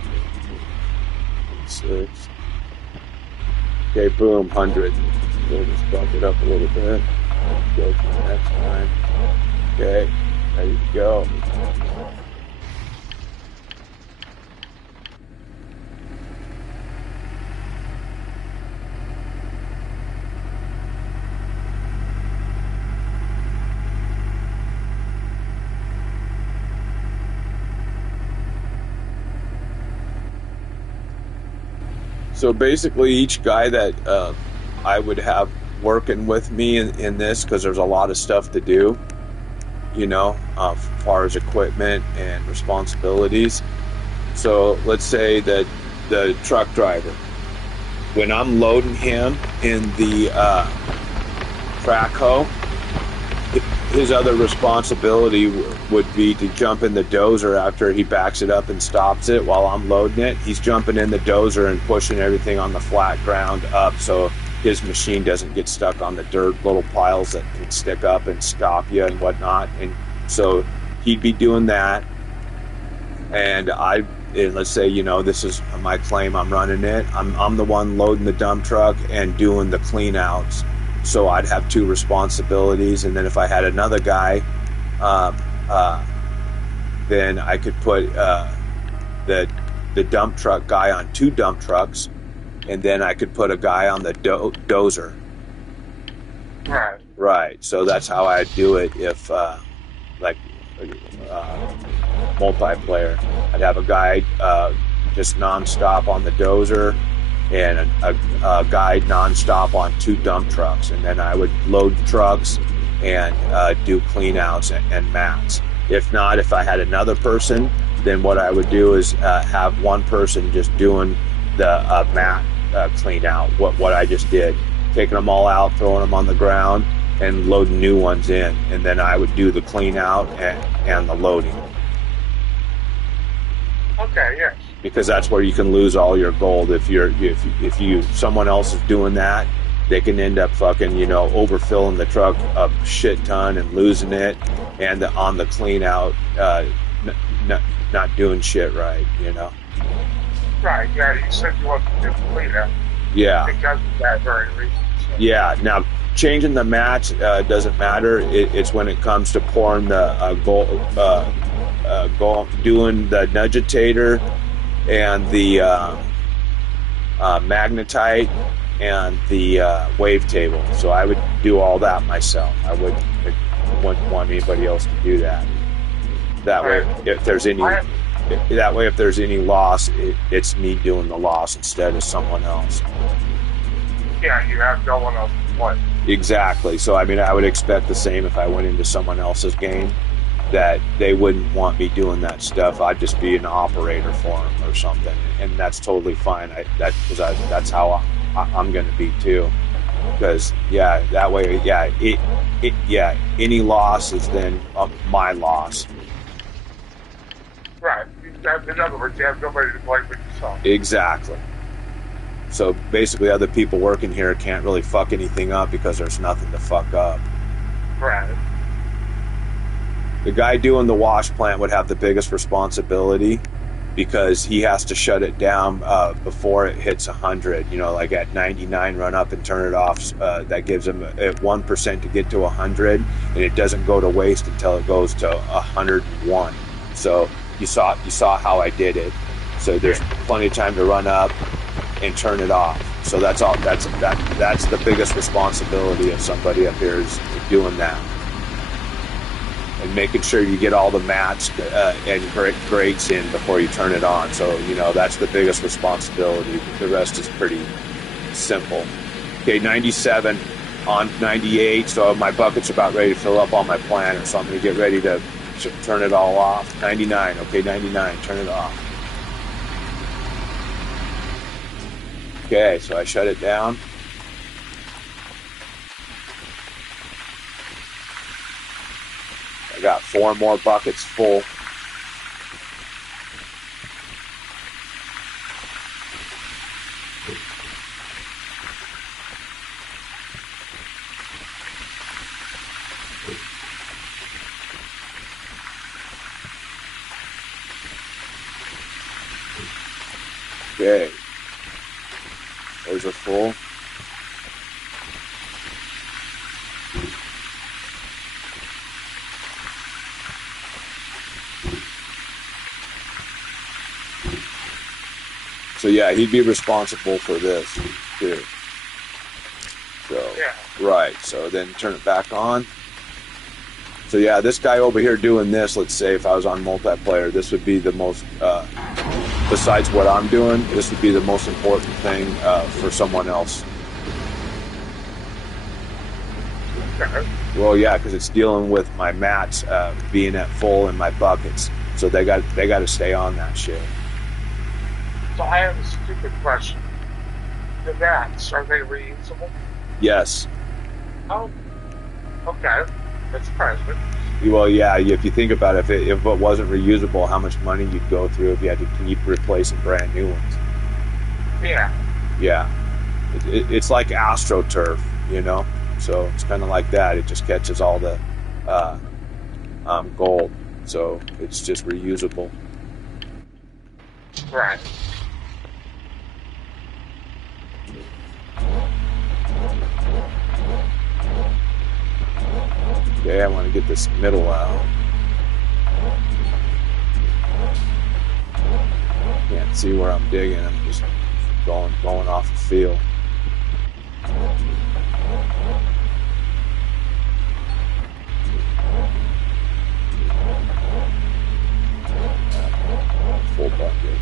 6. Okay, boom, 100. We'll just bump it up a little bit. Go for the next time. Okay, ready to go. So basically, each guy that I would have working with me in this, because there's a lot of stuff to do, as far as equipment and responsibilities. So let's say that the truck driver, when I'm loading him in the track hoe, his other responsibility would be to jump in the dozer after he backs it up and stops it while I'm loading it. He's jumping in the dozer and pushing everything on the flat ground up so his machine doesn't get stuck on the dirt, little piles that can stick up and stop you and whatnot. And so he'd be doing that. And let's say, this is my claim, I'm running it. I'm the one loading the dump truck and doing the clean outs. So I'd have 2 responsibilities, and then if I had another guy, then I could put the dump truck guy on 2 dump trucks, and then I could put a guy on the dozer. Right. Right. So that's how I'd do it if, multiplayer. I'd have a guy just nonstop on the dozer, and a guide nonstop on 2 dump trucks, and then I would load trucks and do clean outs and mats. If not, if I had another person, then what I would do is have one person just doing the mat clean out, what I just did, taking them all out, throwing them on the ground, and loading new ones in, and then I would do the clean out and the loading. Okay, yes. Because that's where you can lose all your gold. If someone else is doing that, they can end up fucking, overfilling the truck a shit ton and losing it, and on the clean out, not doing shit right, Right, yeah, you said you wanted to do the clean out. Yeah. Because of that very reason. So. Yeah, now changing the mats doesn't matter. It's when it comes to pouring the doing the nudgitator and the magnetite and the wavetable. So I would do all that myself. I wouldn't want anybody else to do that. That way, Right. if there's any, I, that way, if there's any loss, it's me doing the loss instead of someone else. yeah, you have no one else to play. Exactly. So, I mean, I would expect the same if I went into someone else's game, that they wouldn't want me doing that stuff. I'd just be an operator for them or something, and that's totally fine. That's how I'm going to be too. Because yeah, that way, yeah, any loss is then my loss. Right. In other words, you have nobody to play with yourself. Exactly. So basically, other people working here can't really fuck anything up because there's nothing to fuck up. Right. The guy doing the wash plant would have the biggest responsibility because he has to shut it down before it hits 100. You know, like at 99, run up and turn it off. That gives him 1% to get to 100, and it doesn't go to waste until it goes to 101. So you saw how I did it. So there's plenty of time to run up and turn it off. So that's all. That's the biggest responsibility of somebody up here is doing that. And making sure you get all the mats and grates in before you turn it on. So, you know, that's the biggest responsibility. The rest is pretty simple. Okay, 97 on 98. So my bucket's about ready to fill up on my planter. So I'm going to get ready to turn it all off. 99. Okay, 99. Turn it off. Okay, so I shut it down. I got 4 more buckets full. Okay. Those are full. So yeah, he'd be responsible for this too. So Yeah. right. So then turn it back on. So yeah, this guy over here doing this, let's say if I was on multiplayer, this would be the most, besides what I'm doing, this would be the most important thing for someone else. Okay. Well, yeah, because it's dealing with my mats being at full and my buckets, so they got to stay on that shit. So I have a stupid question. The mats, are they reusable? Yes. Oh. Okay. That's present. Well, yeah. If you think about it, if it wasn't reusable, how much money you'd go through if you had to keep replacing brand new ones. Yeah. Yeah. It's like AstroTurf, you know. So it's kind of like that. It just catches all the gold, so it's just reusable. Right. Okay, I want to get this middle out. Can't see where I'm digging. I'm just going off the feel. Full bucket.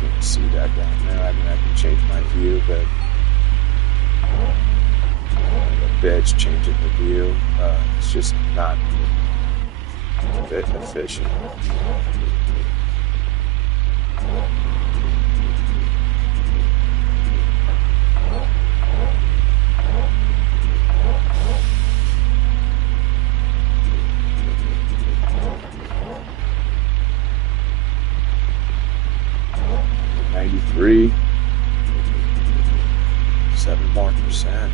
Can't see that down there. I mean, I can change my view, but the bed's changing the view. It's just not efficient. .93, 7 more percent.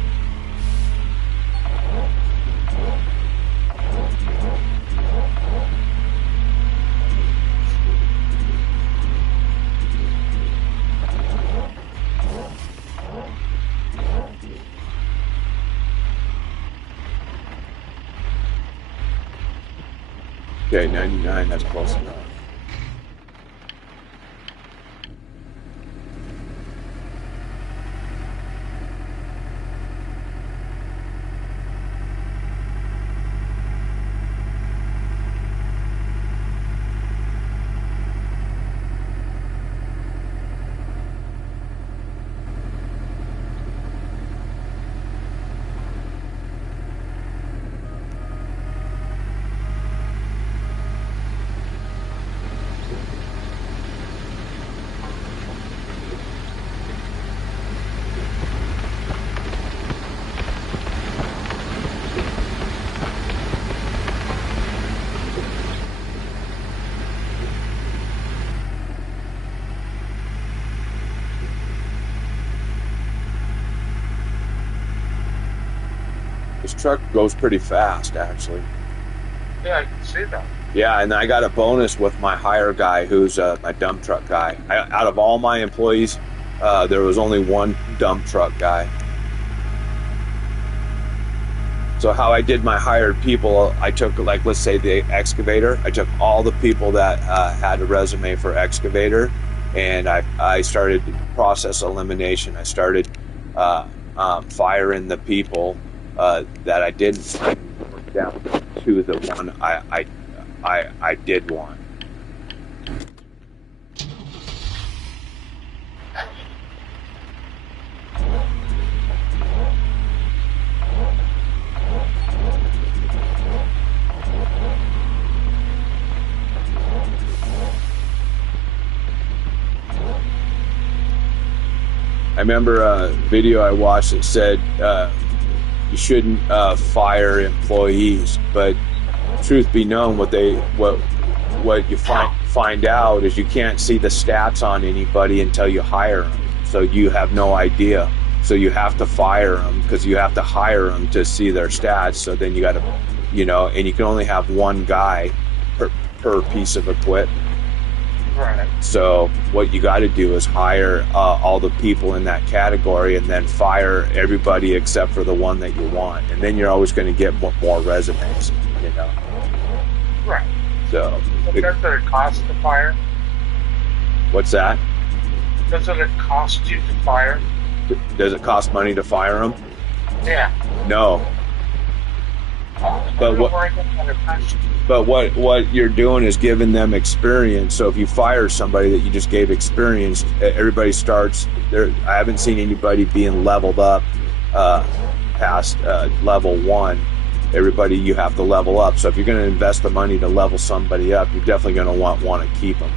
Okay, 99, that's close enough. truck goes pretty fast, actually. Yeah, I can see that. Yeah, and I got a bonus with my hire guy, who's my dump truck guy. Out of all my employees, there was only one dump truck guy. So how I did my hired people, I took, like, let's say the excavator. I took all the people that had a resume for excavator, and I started process elimination. I started firing the people that I didn't work down to the one I did want. I remember a video I watched that said you shouldn't fire employees, but truth be known, what you find out is you can't see the stats on anybody until you hire them. So you have no idea. So you have to fire them because you have to hire them to see their stats. So then you got to, and you can only have one guy per piece of equipment. Right. So what you got to do is hire all the people in that category and then fire everybody except for the one that you want. And then you're always going to get more resumes, Right. So. Does it cost to fire? What's that? Doesn't it cost you to fire? Does it cost money to fire them? Yeah. No. But what you're doing is giving them experience. So if you fire somebody that you just gave experience, everybody starts there. I haven't seen anybody being leveled up past level 1. Everybody, you have to level up. So if you're going to invest the money to level somebody up, you're definitely going to want to keep them.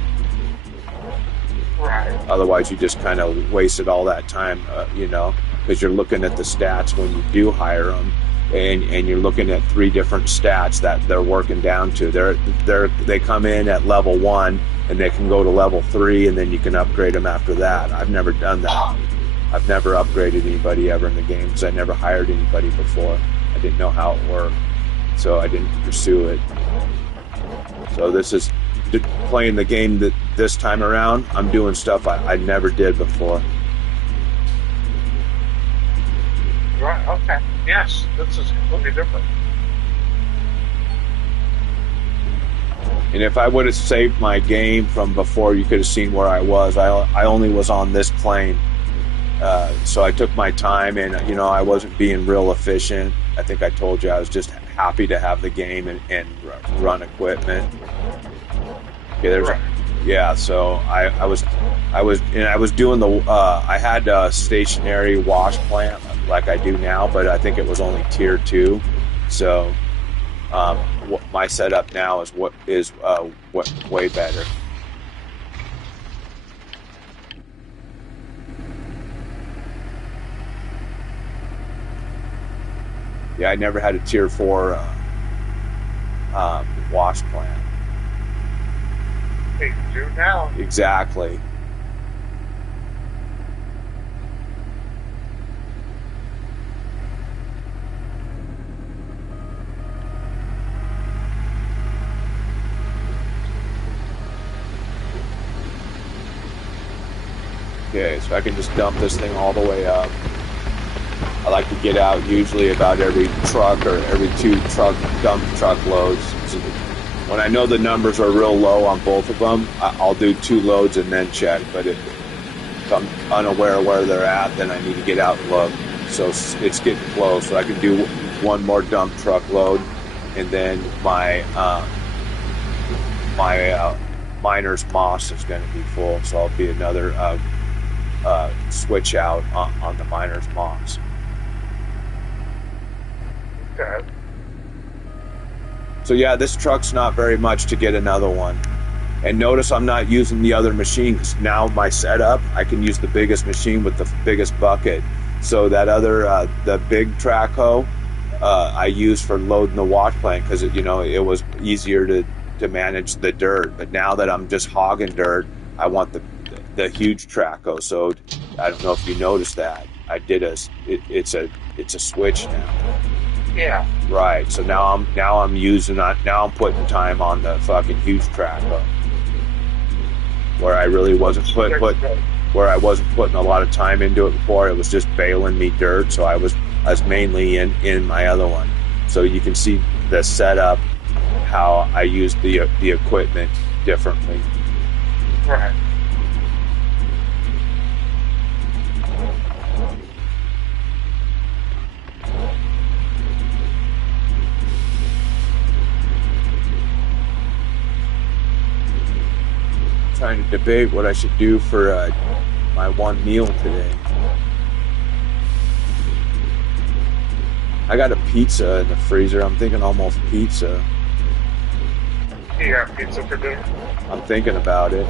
Right. Otherwise, you just kind of wasted all that time, because you're looking at the stats when you do hire them. And you're looking at 3 different stats that they're working down to. They come in at level 1 and they can go to level 3, and then you can upgrade them after that. I've never done that. I've never upgraded anybody ever in the game because I never hired anybody before. I didn't know how it worked, so I didn't pursue it. So this is playing the game that this time around. I'm doing stuff I never did before. Right. Okay. Yes, this is completely different. And if I would have saved my game from before, you could have seen where I was. I only was on this plane. So I took my time, and I wasn't being real efficient. I think I told you I was just happy to have the game and run equipment. Okay, Right. yeah. So I was doing the. I had a stationary wash plant like I do now, but I think it was only tier 2. So what my setup now is way better. Yeah, I never had a tier 4 wash plant. Hey, you do now. Exactly. Okay, so I can just dump this thing all the way up. I like to get out usually about every truck or every 2 dump truck loads. So when I know the numbers are real low on both of them, I'll do 2 loads and then check. But if I'm unaware of where they're at, then I need to get out and look. So it's getting close. So I can do 1 more dump truck load, and then my miner's moss is going to be full. So I'll be another switch out on the miner's moss. Okay. So yeah, this truck's not very much to get another one. And notice I'm not using the other machine, because now my setup, I can use the biggest machine with the biggest bucket. So that other, the big track hoe, I use for loading the wash plant, because it was easier to manage the dirt. But now that I'm just hogging dirt, I want the huge track hoe. So I don't know if you noticed that. I did it's a switch now. Yeah. Right. So now I'm putting time on the fucking huge track hook, where I really wasn't where I wasn't putting a lot of time into it before. It was just bailing me dirt. So I was mainly in my other one. So you can see the setup, how I use the equipment differently. Right. Trying to debate what I should do for my one meal today. I got a pizza in the freezer. I'm thinking almost pizza. You got pizza for dinner? I'm thinking about it.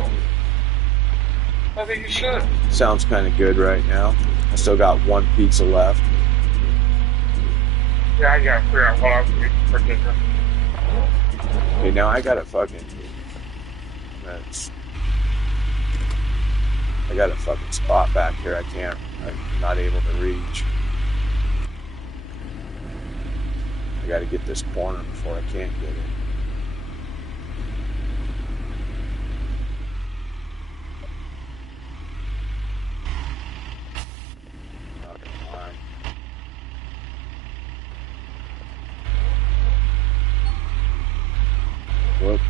I think you should. Sounds kind of good right now. I still got one pizza left. Yeah, I gotta figure out what I'm eating for dinner. Okay, now I got a fucking spot back here. I'm not able to reach. I got to get this corner before I can't get it. Whoop.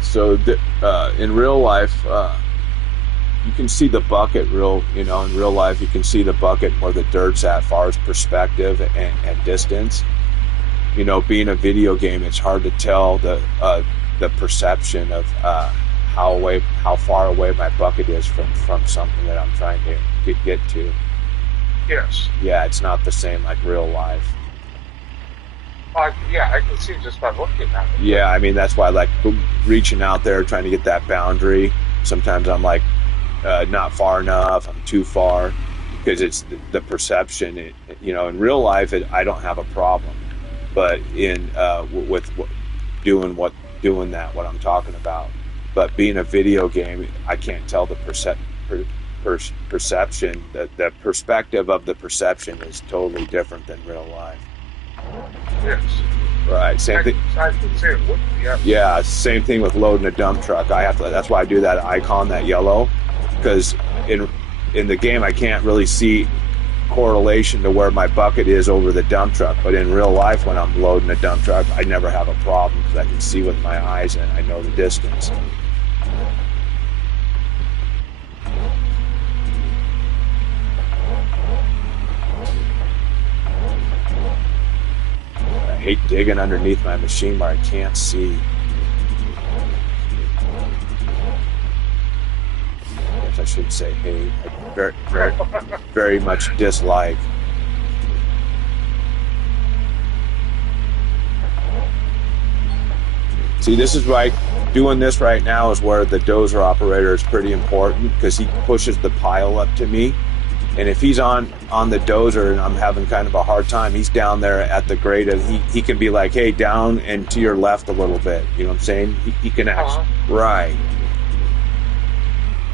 So in real life, you can see the bucket in real life, you can see the bucket where the dirt's at, far as perspective and distance. Being a video game, it's hard to tell the perception of how far away my bucket is from something that I'm trying to get to. Yes. Yeah, it's not the same like real life. Yeah, I can see just by looking at it. Yeah, I mean, that's why I like reaching out there, trying to get that boundary. Sometimes I'm like, not far enough, I'm too far, because it's the perception. In real life, I don't have a problem, but with doing what I'm talking about. But being a video game, I can't tell the perception. The perspective of the perception is totally different than real life. Yes. Right. Same thing. I can see it. Yeah. Same thing with loading a dump truck. That's why I do that icon, that yellow, because in the game I can't really see correlation to where my bucket is over the dump truck. But in real life, when I'm loading a dump truck, I never have a problem because I can see with my eyes and I know the distance. I hate digging underneath my machine where I can't see. I guess I should say hate. I very, very, very much dislike. See, this is right. Doing this right now is where the dozer operator is pretty important, because he pushes the pile up to me. And if he's on the dozer and I'm having kind of a hard time, he's down there at the grade of, he can be like, hey, down and to your left a little bit. You know what I'm saying? He can actually, right.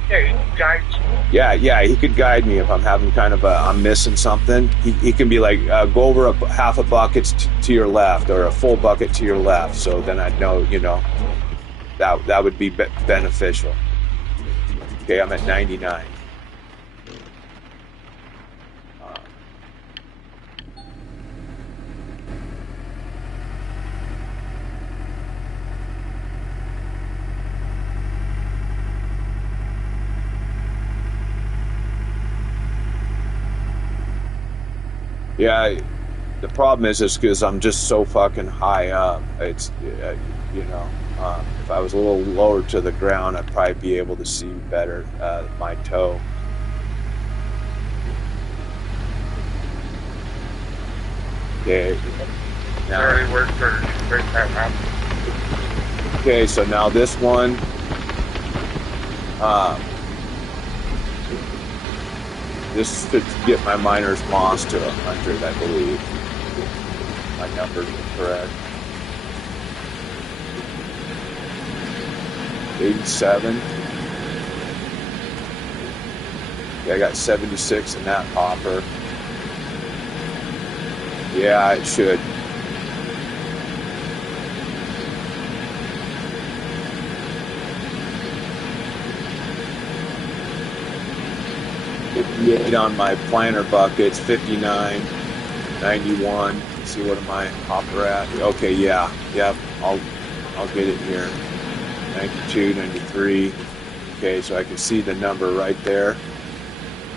Yeah, he can guide you. Yeah, he could guide me if I'm having kind of I'm missing something. He can be like, go over half a bucket to your left, or a full bucket to your left. So then I'd know, that would be beneficial. Okay, I'm at 99. Yeah, the problem is because I'm just so fucking high up. It's, if I was a little lower to the ground, I'd probably be able to see better my toe. Okay. Now, where's break that out? Okay, so now this one, uh, this should get my miner's moss to 100, I believe. My numbers are correct. 87. Yeah, I got 76 in that hopper. Yeah, it should. Fifty-eight on my planter buckets, 59, 91. Let's see, what am I hopper at? Okay, yeah, I'll get it here. 92, 93. Okay, so I can see the number right there.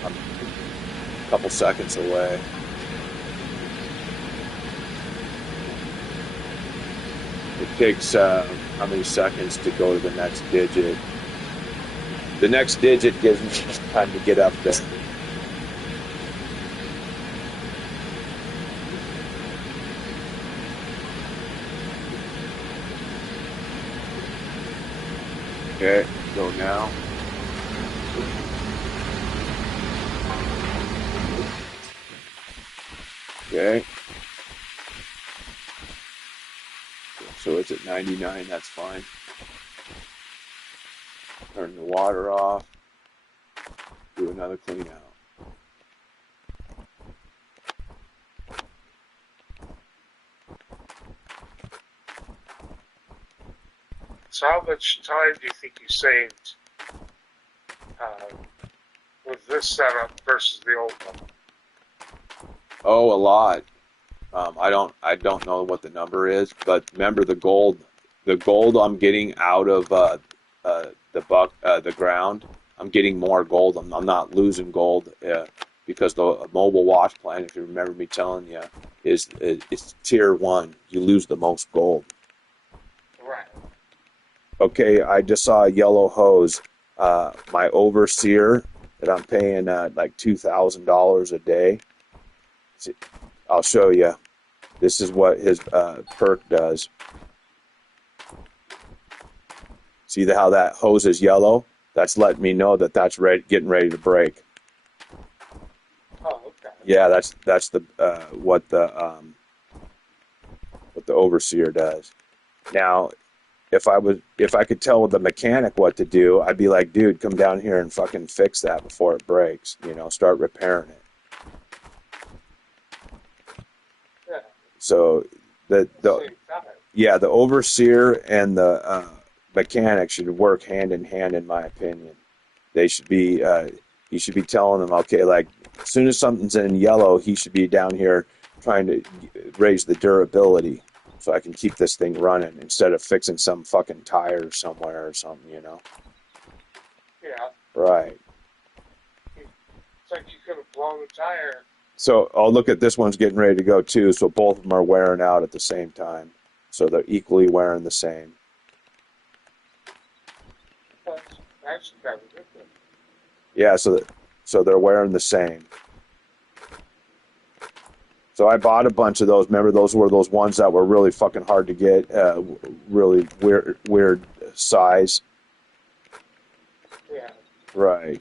I'm a couple seconds away. It takes how many seconds to go to the next digit? The next digit gives me time to get up there. Okay, go now. Okay. So it's at 99, that's fine. Turn the water off. Do another clean out. So how much time do you think you saved with this setup versus the old one? Oh, a lot. I don't know what the number is, but remember the gold. The gold I'm getting out of the ground. I'm getting more gold. I'm not losing gold because the mobile wash plant, if you remember me telling you, it's tier 1. You lose the most gold. Right. Okay, I just saw a yellow hose. My overseer that I'm paying like $2,000 a day. See, I'll show you. This is what his perk does. See how that hose is yellow? That's letting me know that that's getting ready to break. Oh, okay. Yeah, that's the what the overseer does. Now, if I could tell the mechanic what to do, I'd be like, dude, come down here and fucking fix that before it breaks. Start repairing it. Yeah. So the overseer and the mechanic should work hand in hand, in my opinion. They should be he should be telling them, okay, like as soon as something's in yellow, he should be down here trying to raise the durability so I can keep this thing running instead of fixing some fucking tire somewhere or something, Yeah. Right. It's like you could have blown the tire. So, look at this one's getting ready to go too, so both of them are wearing out at the same time. So they're equally wearing the same. That's kind of different. Yeah, so they're wearing the same. So I bought a bunch of those. Remember, those were those ones that were really fucking hard to get, really weird size. Yeah. Right.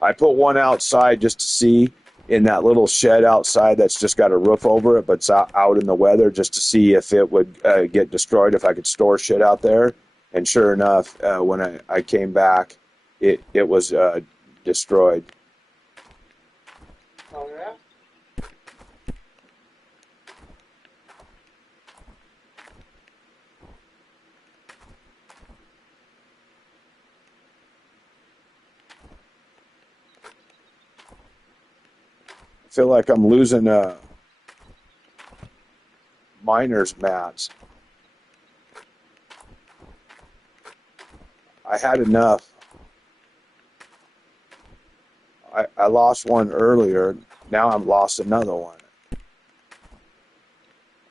I put one outside just to see, in that little shed outside that's just got a roof over it, but it's out in the weather, just to see if it would get destroyed, if I could store shit out there. And sure enough, when I came back, it was destroyed. Oh, yeah? I feel like I'm losing miner's mats. I had enough. I lost one earlier. Now I'm lost another one.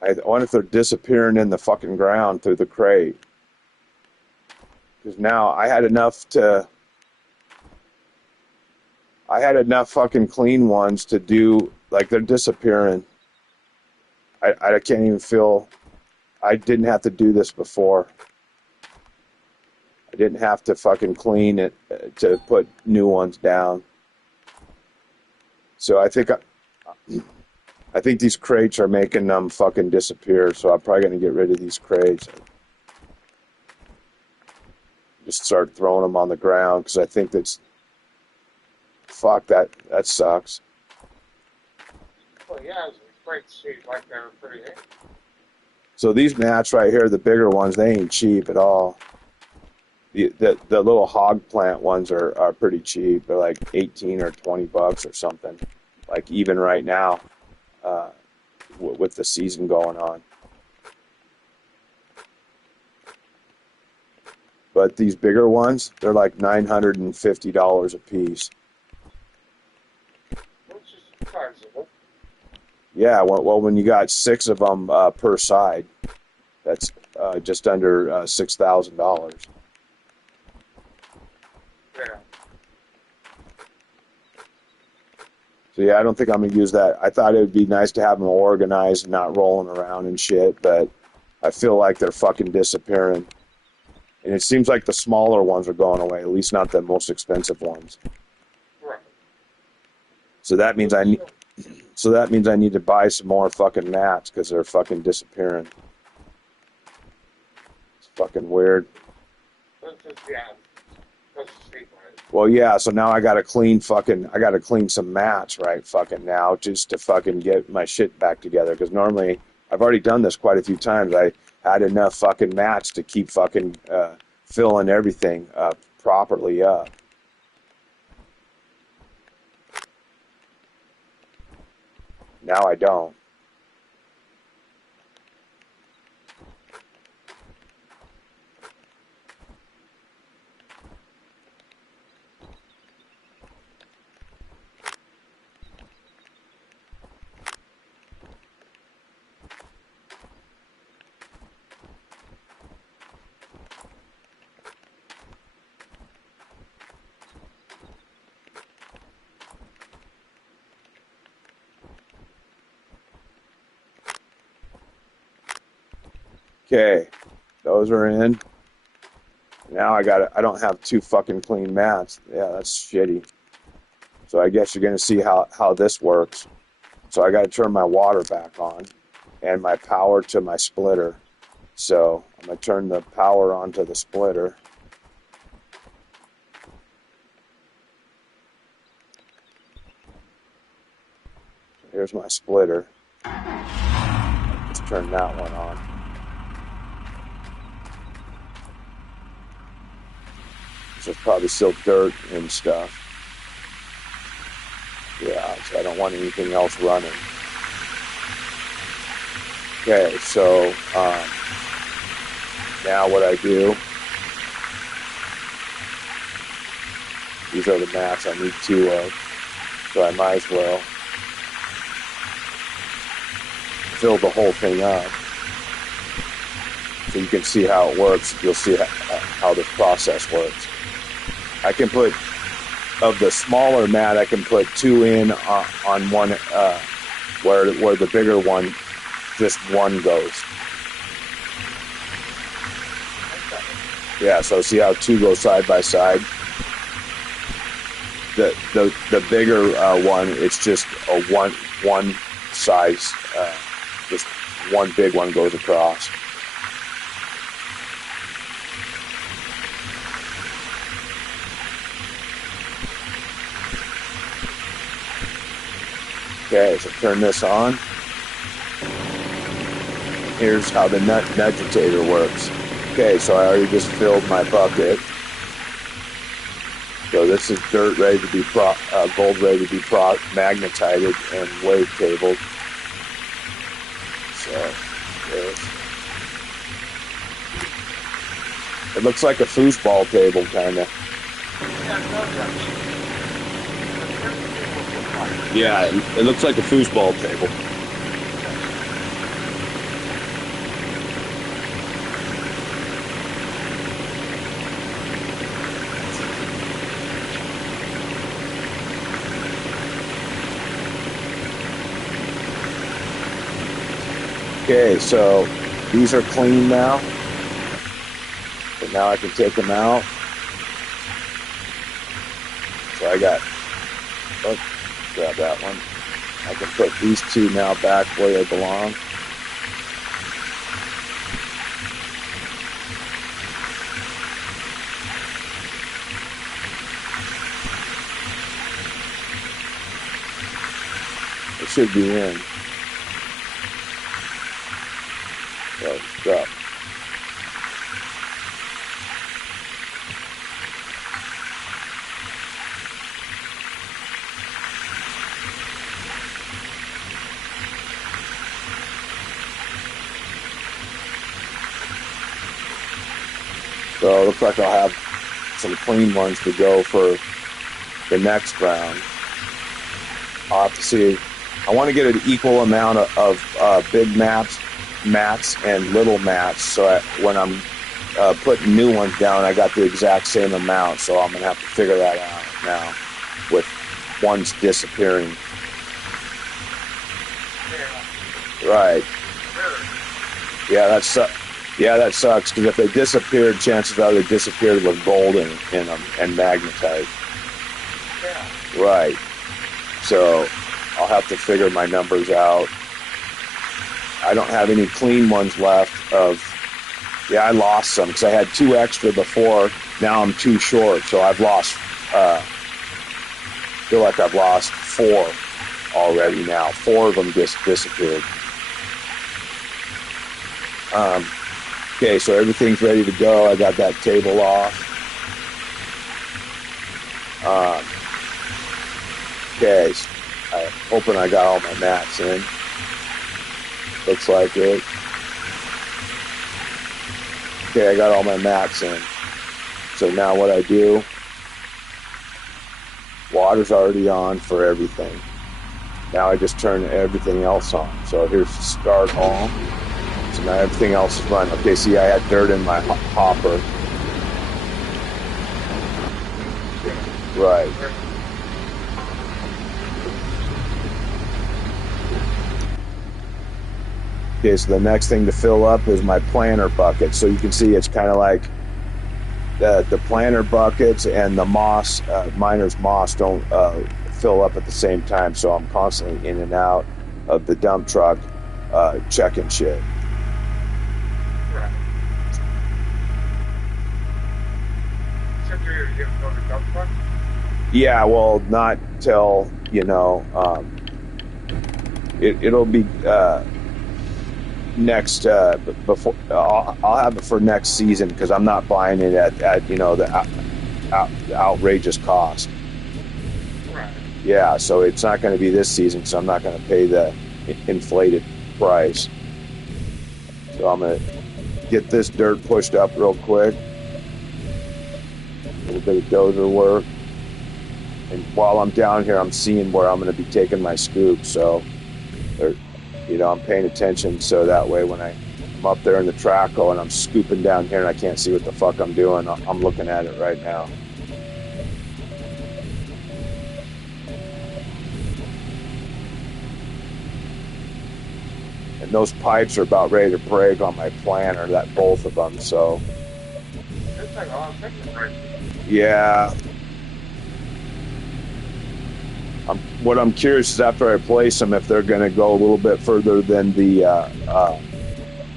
I wonder if they're disappearing in the fucking ground through the crate. Because now I had enough to I had enough fucking clean ones to do, like, they're disappearing. I can't even feel, I didn't have to do this before. I didn't have to fucking clean it to put new ones down. So I think these crates are making them fucking disappear, so I'm probably going to get rid of these crates. Just start throwing them on the ground, because I think that's... Fuck, that sucks. Well, yeah, it's great to see like they were pretty handy. So these mats right here, the bigger ones, they ain't cheap at all. The little hog plant ones are pretty cheap. They're like 18 or 20 bucks or something. Like even right now, with the season going on. But these bigger ones, they're like $950 a piece. Which is sizable. Yeah, well, when you got 6 of them per side, that's just under $6,000. Yeah. So yeah, I don't think I'm gonna use that. I thought it would be nice to have them organized and not rolling around and shit, but I feel like they're fucking disappearing. And it seems like the smaller ones are going away, at least not the most expensive ones. Right. So that means I need to buy some more fucking mats because they're fucking disappearing. It's fucking weird. This is, yeah. This is steep, right? Well, yeah, so now I gotta clean some mats, right, fucking now, just to fucking get my shit back together, because normally, I've already done this quite a few times, I had enough fucking mats to keep fucking filling everything properly up. Now I don't. Okay, those are in. Now I don't have 2 fucking clean mats. Yeah, that's shitty. So I guess you're gonna see how this works. So I gotta turn my water back on and my power to my splitter. So I'm gonna turn the power onto the splitter. Here's my splitter. Let's turn that one on. There's probably still dirt and stuff. Yeah, so I don't want anything else running. Okay, so now what I do, these are the mats I need 2 of, so I might as well fill the whole thing up. So you can see how it works. You'll see how this process works. I can put, of the smaller mat, I can put 2 in on one, where the bigger one, just 1 goes. Yeah, so see how 2 go side by side? The bigger one, it's just a one size, just 1 big one goes across. Okay, so turn this on. Here's how the nudgitator works. Okay, so I already just filled my bucket. So this is dirt ready to be gold ready to be magnetized and wave tabled. So it looks like a foosball table, kind of. Yeah, it looks like a foosball table. Okay, so these are clean now. So now I can take them out. So I got, oh, grab that one. I can put these two now back where they belong. It should be in. So, drop. So it looks like I'll have some clean ones to go for the next round. I'll have to see. I want to get an equal amount of big mats and little mats, so when I'm putting new ones down, I got the exact same amount. So I'm gonna have to figure that out now, with ones disappearing. Yeah. Right. Yeah, that sucks, because if they disappeared, chances are they disappeared with gold in them and magnetite. Yeah. Right. So I'll have to figure my numbers out. I don't have any clean ones left I lost some because I had 2 extra before. Now I'm 2 short, so I've lost, feel like I've lost 4 already now. 4 of them just disappeared. Okay, so everything's ready to go. I got that table off. Okay, I'm hoping I got all my mats in. Looks like it. Okay, I got all my mats in. So now what I do, water's already on for everything. Now I just turn everything else on. So here's start on. So now everything else is running. Okay, see, I had dirt in my hopper. Right. Okay, so the next thing to fill up is my planter bucket. So you can see it's kind of like the planter buckets and the moss, miner's moss, don't fill up at the same time. So I'm constantly in and out of the dump truck checking shit. Right. Except you're going to go to dump truck? Yeah, well, not till, it'll be next, before, I'll have it for next season, because I'm not buying it at the outrageous cost. Right. Yeah, so it's not going to be this season, so I'm not going to pay the inflated price. So I'm going to get this dirt pushed up real quick. A little bit of dozer work. And while I'm down here, I'm seeing where I'm going to be taking my scoop. So, I'm paying attention, so that way when I'm up there in the trackle and I'm scooping down here and I can't see what the fuck I'm doing, I'm looking at it right now. And those pipes are about ready to break on my planter, both of them, so. It's like, oh, I'm thinking right. Yeah. What I'm curious is, after I place them, if they're going to go a little bit further than the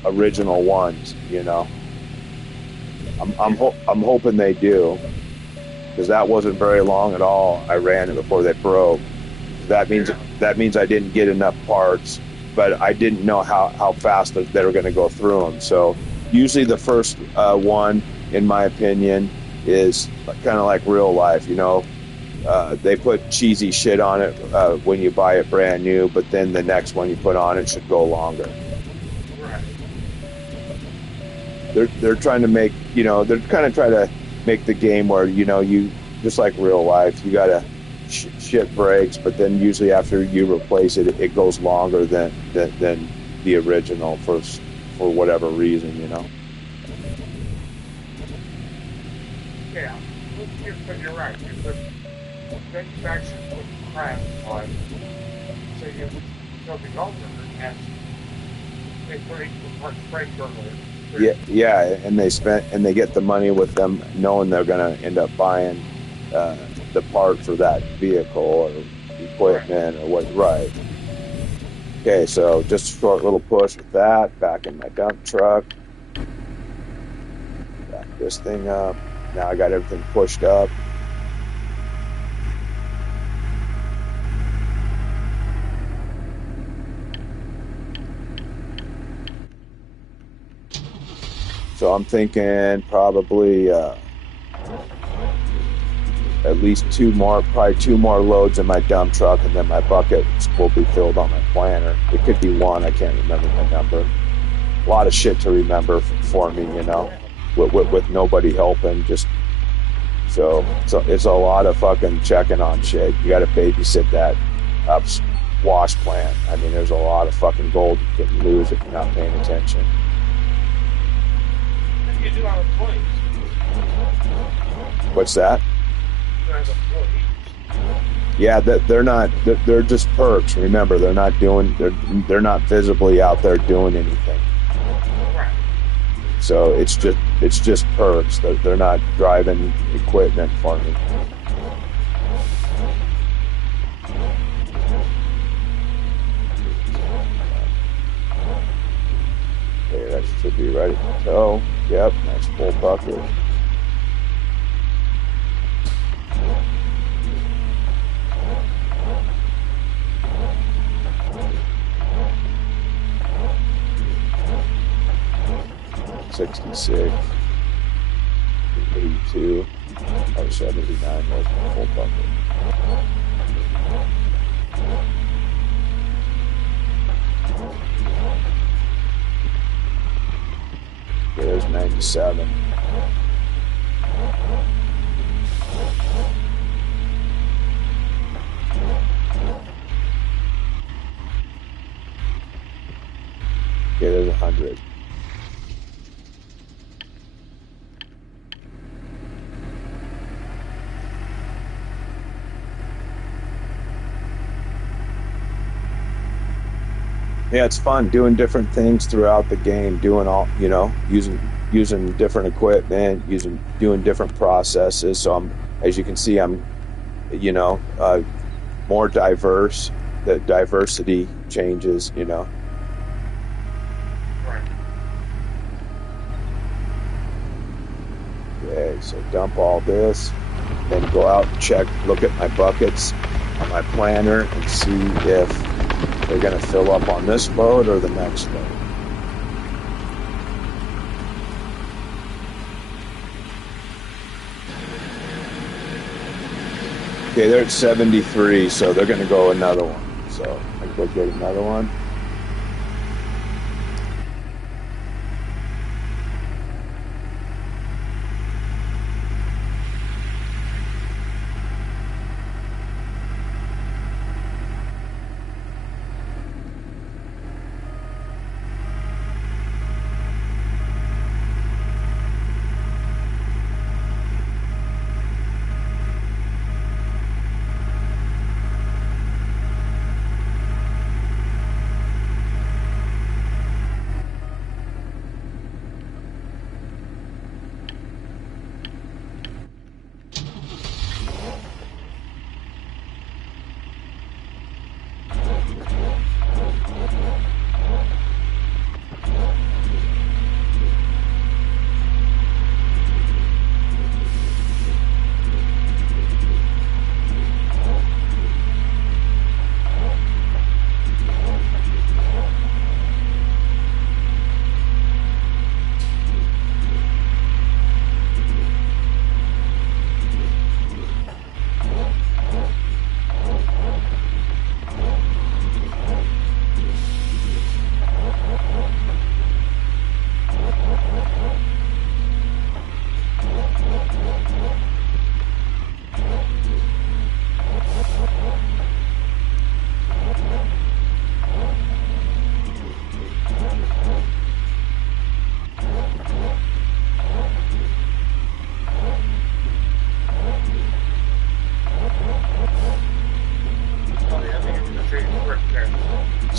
original ones. I'm hoping they do, because that wasn't very long at all. I ran it before they broke. That means I didn't get enough parts, but I didn't know how fast they were going to go through them. So usually the first one, in my opinion, is kind of like real life. They put cheesy shit on it when you buy it brand new, but then the next one you put on it should go longer. Right. They're trying to make, they're kind of trying to make the game where, you just like real life, you gotta shit breaks, but then usually after you replace it, it goes longer than the original for whatever reason. Yeah. But you're right. Manufacturers put crap on, so you'll be older, and they break earlier. Yeah, and they get the money with them, knowing they're gonna end up buying the part for that vehicle or equipment or what. Right. Okay, so just a short little push with that. Back in my dump truck. Back this thing up. Now I got everything pushed up. So I'm thinking probably at least probably two more loads in my dump truck, and then my bucket will be filled on my planter. It could be one, I can't remember the number. A lot of shit to remember for me, with nobody helping. So it's a lot of fucking checking on shit. You got to babysit that wash plant. I mean, there's a lot of fucking gold you can lose if you're not paying attention. You do have employees. What's that? You have employees. Yeah, they're not. They're just perks. Remember, they're not not visibly out there doing anything. Right. So it's just perks. They're not driving equipment for me. Okay, that should be ready to tow. Yep, nice full bucket. $66, $82, or $79 was my full bucket. Okay, there's 97. Okay, there's 100. Yeah, it's fun doing different things throughout the game, doing all, using different equipment, doing different processes. So as you can see, I'm more diverse. The diversity changes, Right. Okay, so dump all this, then go out and look at my buckets on my planner and see if they're going to fill up on this load or the next load. Okay, they're at 73, so they're going to go another one. So I can go get another one.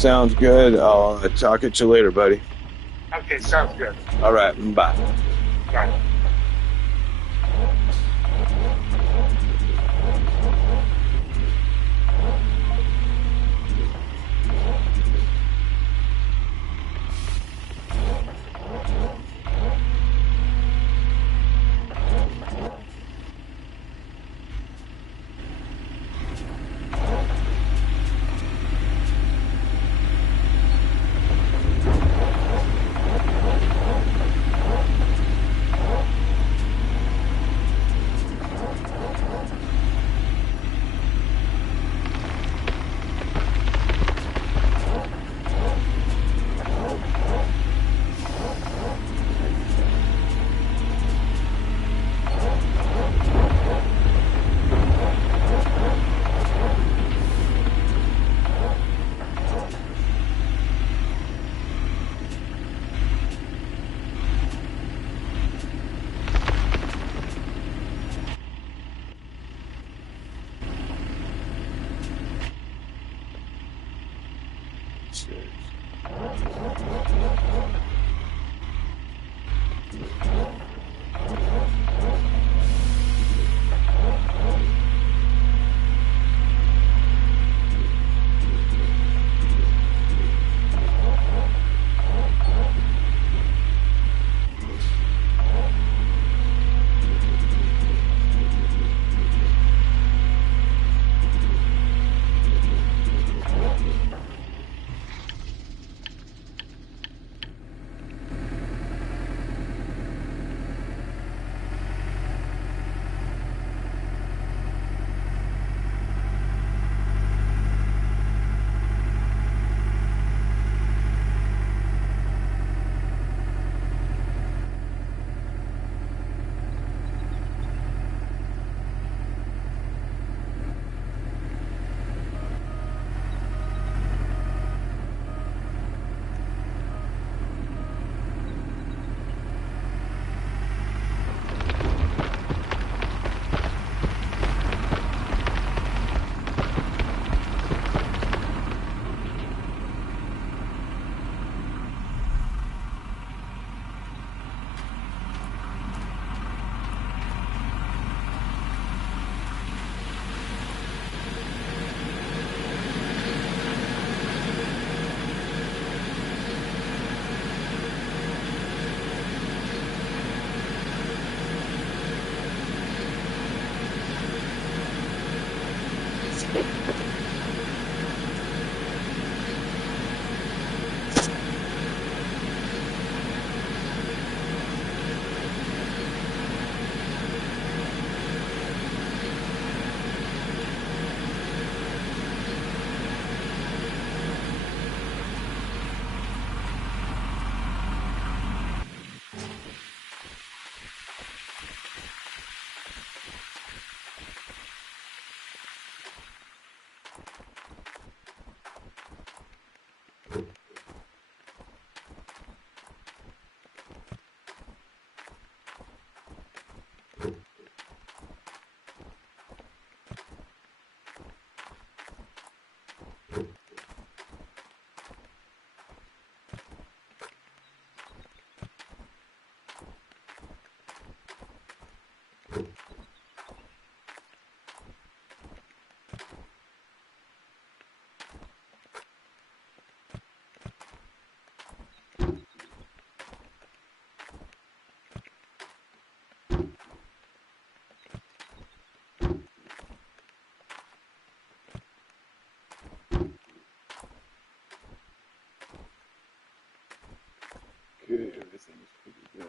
Sounds good. I'll talk at you later, buddy. Okay, sounds good. All right, bye. Bye. Okay, everything's pretty good.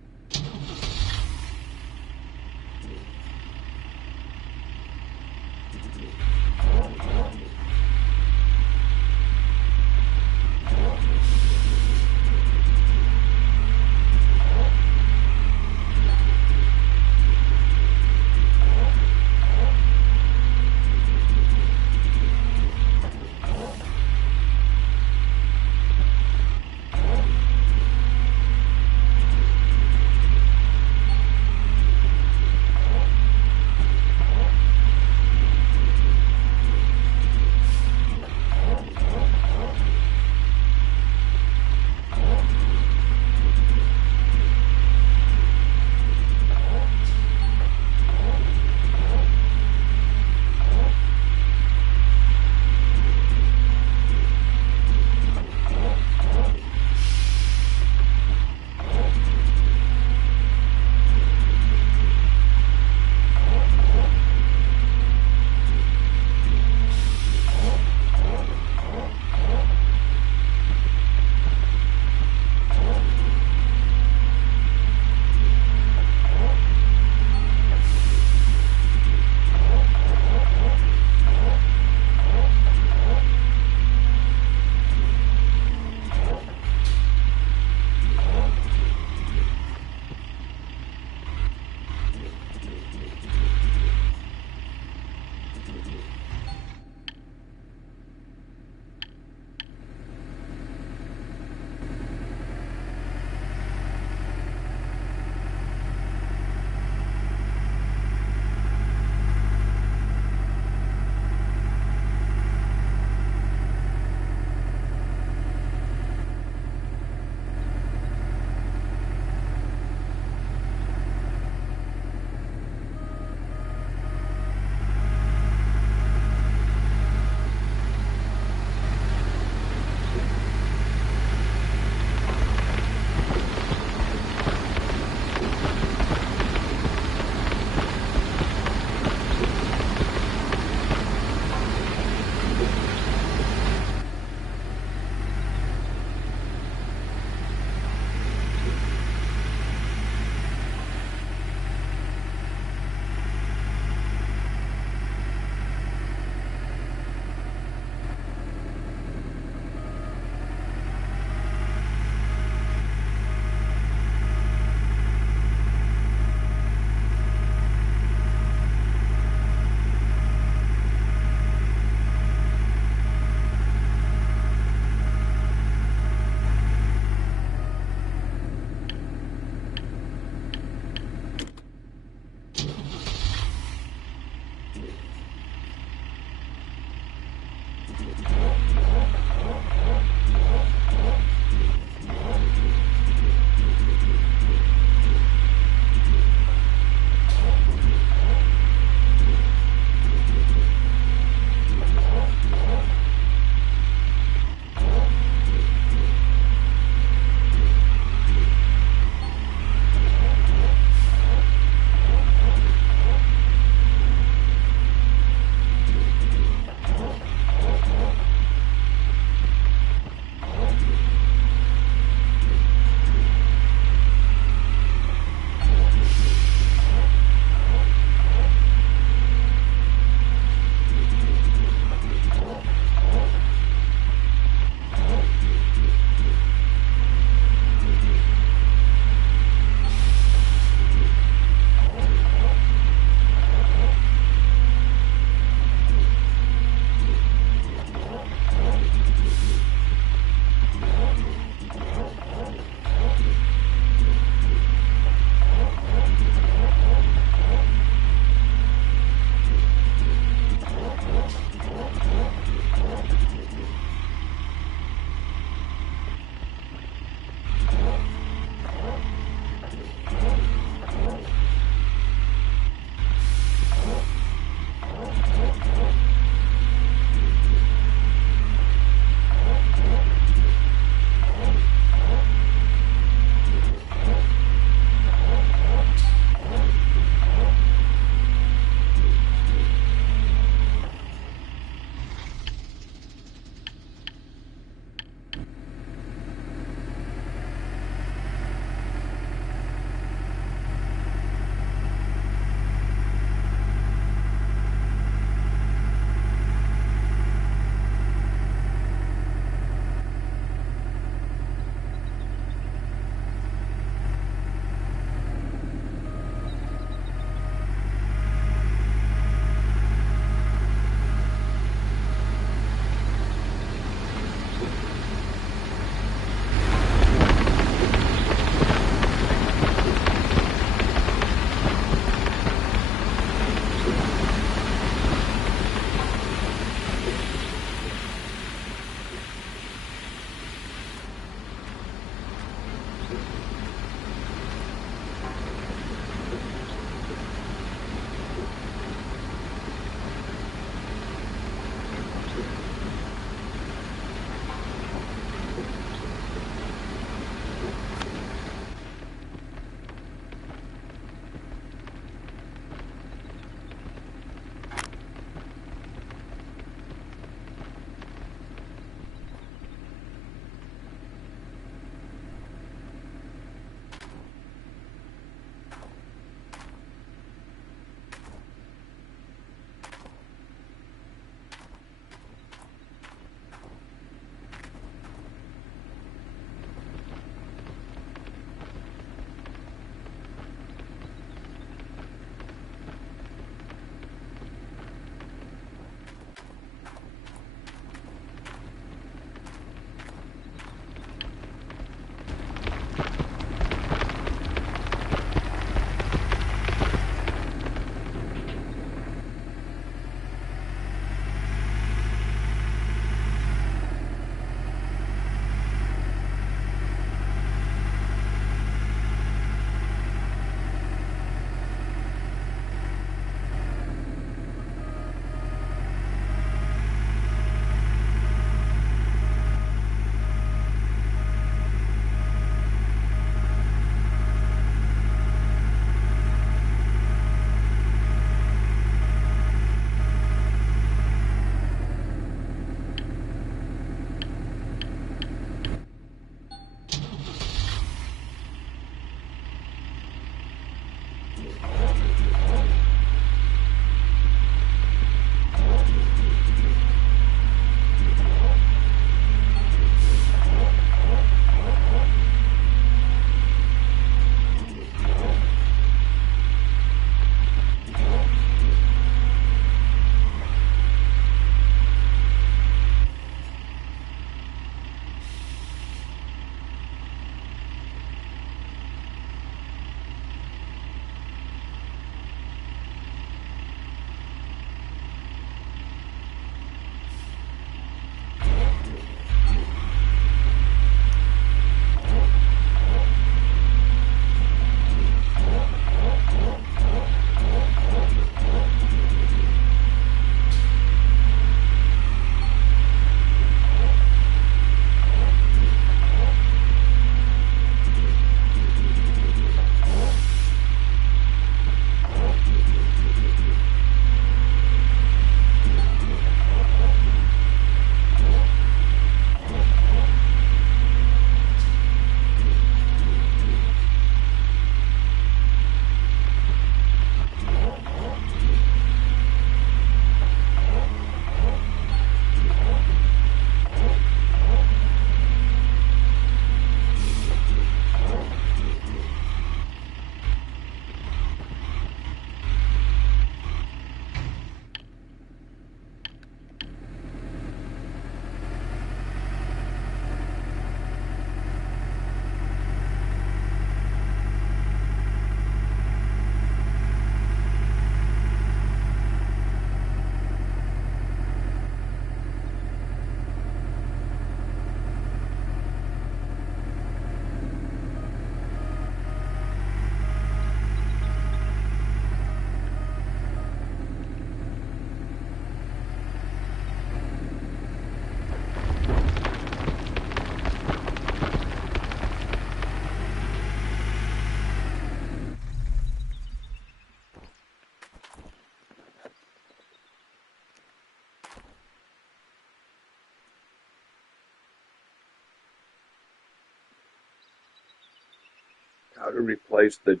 How to replace the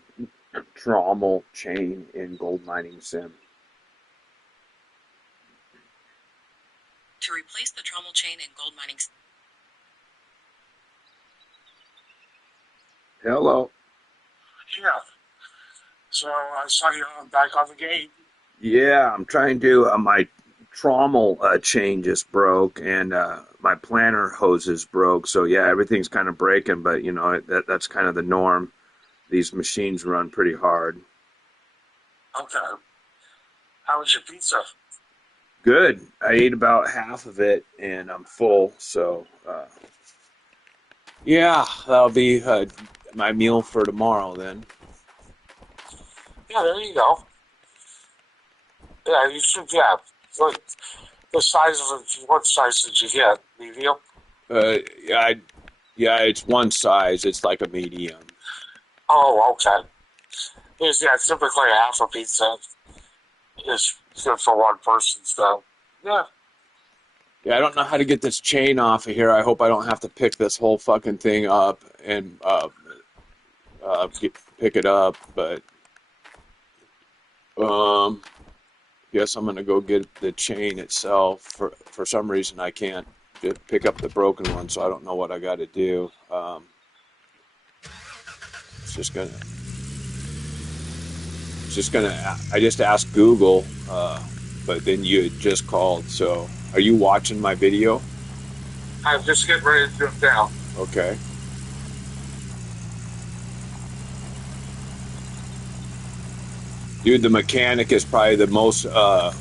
trommel chain in Gold Mining Sim. To replace the trommel chain in gold mining. Hello. Yeah. So I saw you back on the game. Yeah, I'm trying to. My trommel chain just broke, and my planter hoses broke. So yeah, everything's kind of breaking. But you know that's kind of the norm. These machines run pretty hard. Okay. How was your pizza? Good. I ate about half of it, and I'm full. So yeah, that'll be my meal for tomorrow then. Yeah, there you go. Yeah, you should. Yeah. What the size of it? What size did you get? Medium. Yeah, it's one size. It's like a medium. Oh, okay. Because yeah, typically half a pizza is good for one person. So yeah. Yeah, I don't know how to get this chain off of here. I hope I don't have to pick this whole fucking thing up and pick it up. But guess I'm gonna go get the chain itself. For some reason, I can't just pick up the broken one, so I don't know what I got to do. It's just gonna. I just asked Google, but then you had just called. So, are you watching my video? I'm just getting ready to do it now. Okay. Dude, the mechanic is probably the most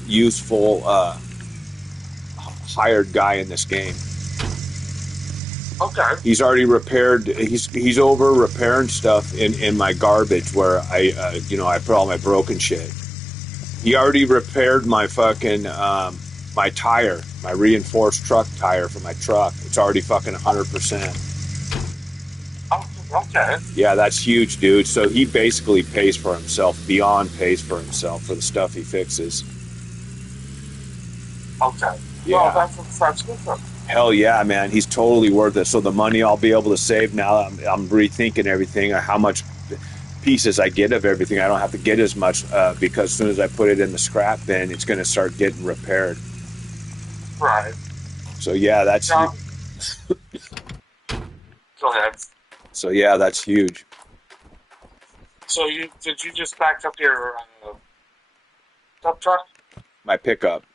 useful hired guy in this game. Okay. He's already repaired. He's over repairing stuff in my garbage where I put all my broken shit. He already repaired my fucking my tire, my reinforced truck tire for my truck. It's already fucking 100%. Oh, okay. Yeah, that's huge, dude. So he basically pays for himself, beyond pays for himself for the stuff he fixes. Okay. Yeah. Well, that's good for him. Hell yeah, man. He's totally worth it. So the money I'll be able to save now, I'm rethinking everything, how much pieces I get of everything. I don't have to get as much because as soon as I put it in the scrap bin, it's going to start getting repaired. Right. So yeah, that's... Go ahead. So yeah, that's huge. So did you just back up your dump truck? My pickup.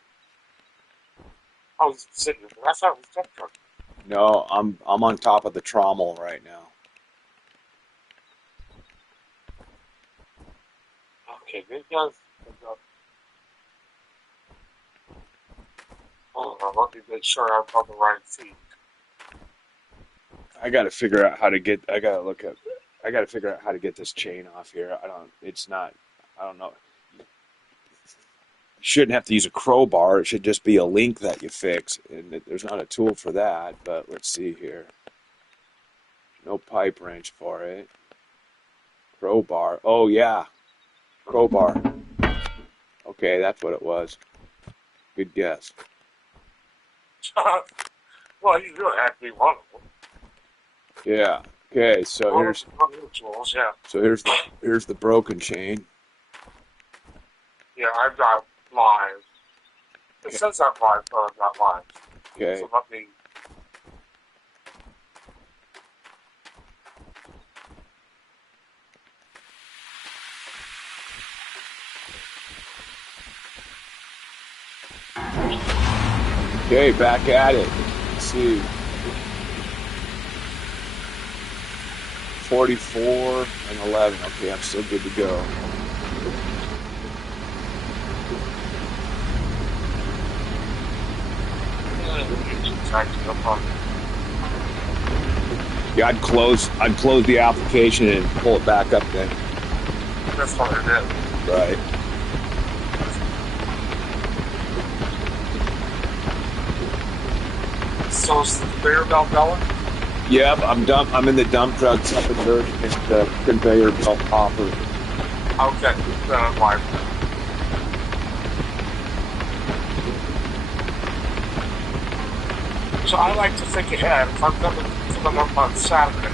Oh, I thought it was dump truck. No, I'm on top of the trommel right now. Okay, maybe Hold on, let me make sure I'm on the right feet. I got to figure out how to get. I got to figure out how to get this chain off here. I don't know. You shouldn't have to use a crowbar. It should just be a link that you fix, and there's not a tool for that. But let's see here. No pipe wrench for it. Crowbar. Oh yeah, crowbar. Okay, that's what it was. Good guess. Well, you do have to be one of them. Yeah. Okay. So here's tools, yeah. So here's the broken chain. Yeah, I've got lines. It says I'm lines, but I've got lines. Okay. So let me. Okay, back at it. Let's see. 44 and 11. Okay, I'm still good to go. Yeah, I'd close the application and pull it back up then. That's what it is. Right. So is the conveyor belt going? Yep, I'm in the dump truck up in the conveyor belt hopper. Okay, why? So I like to think ahead. If I'm coming up on Saturday,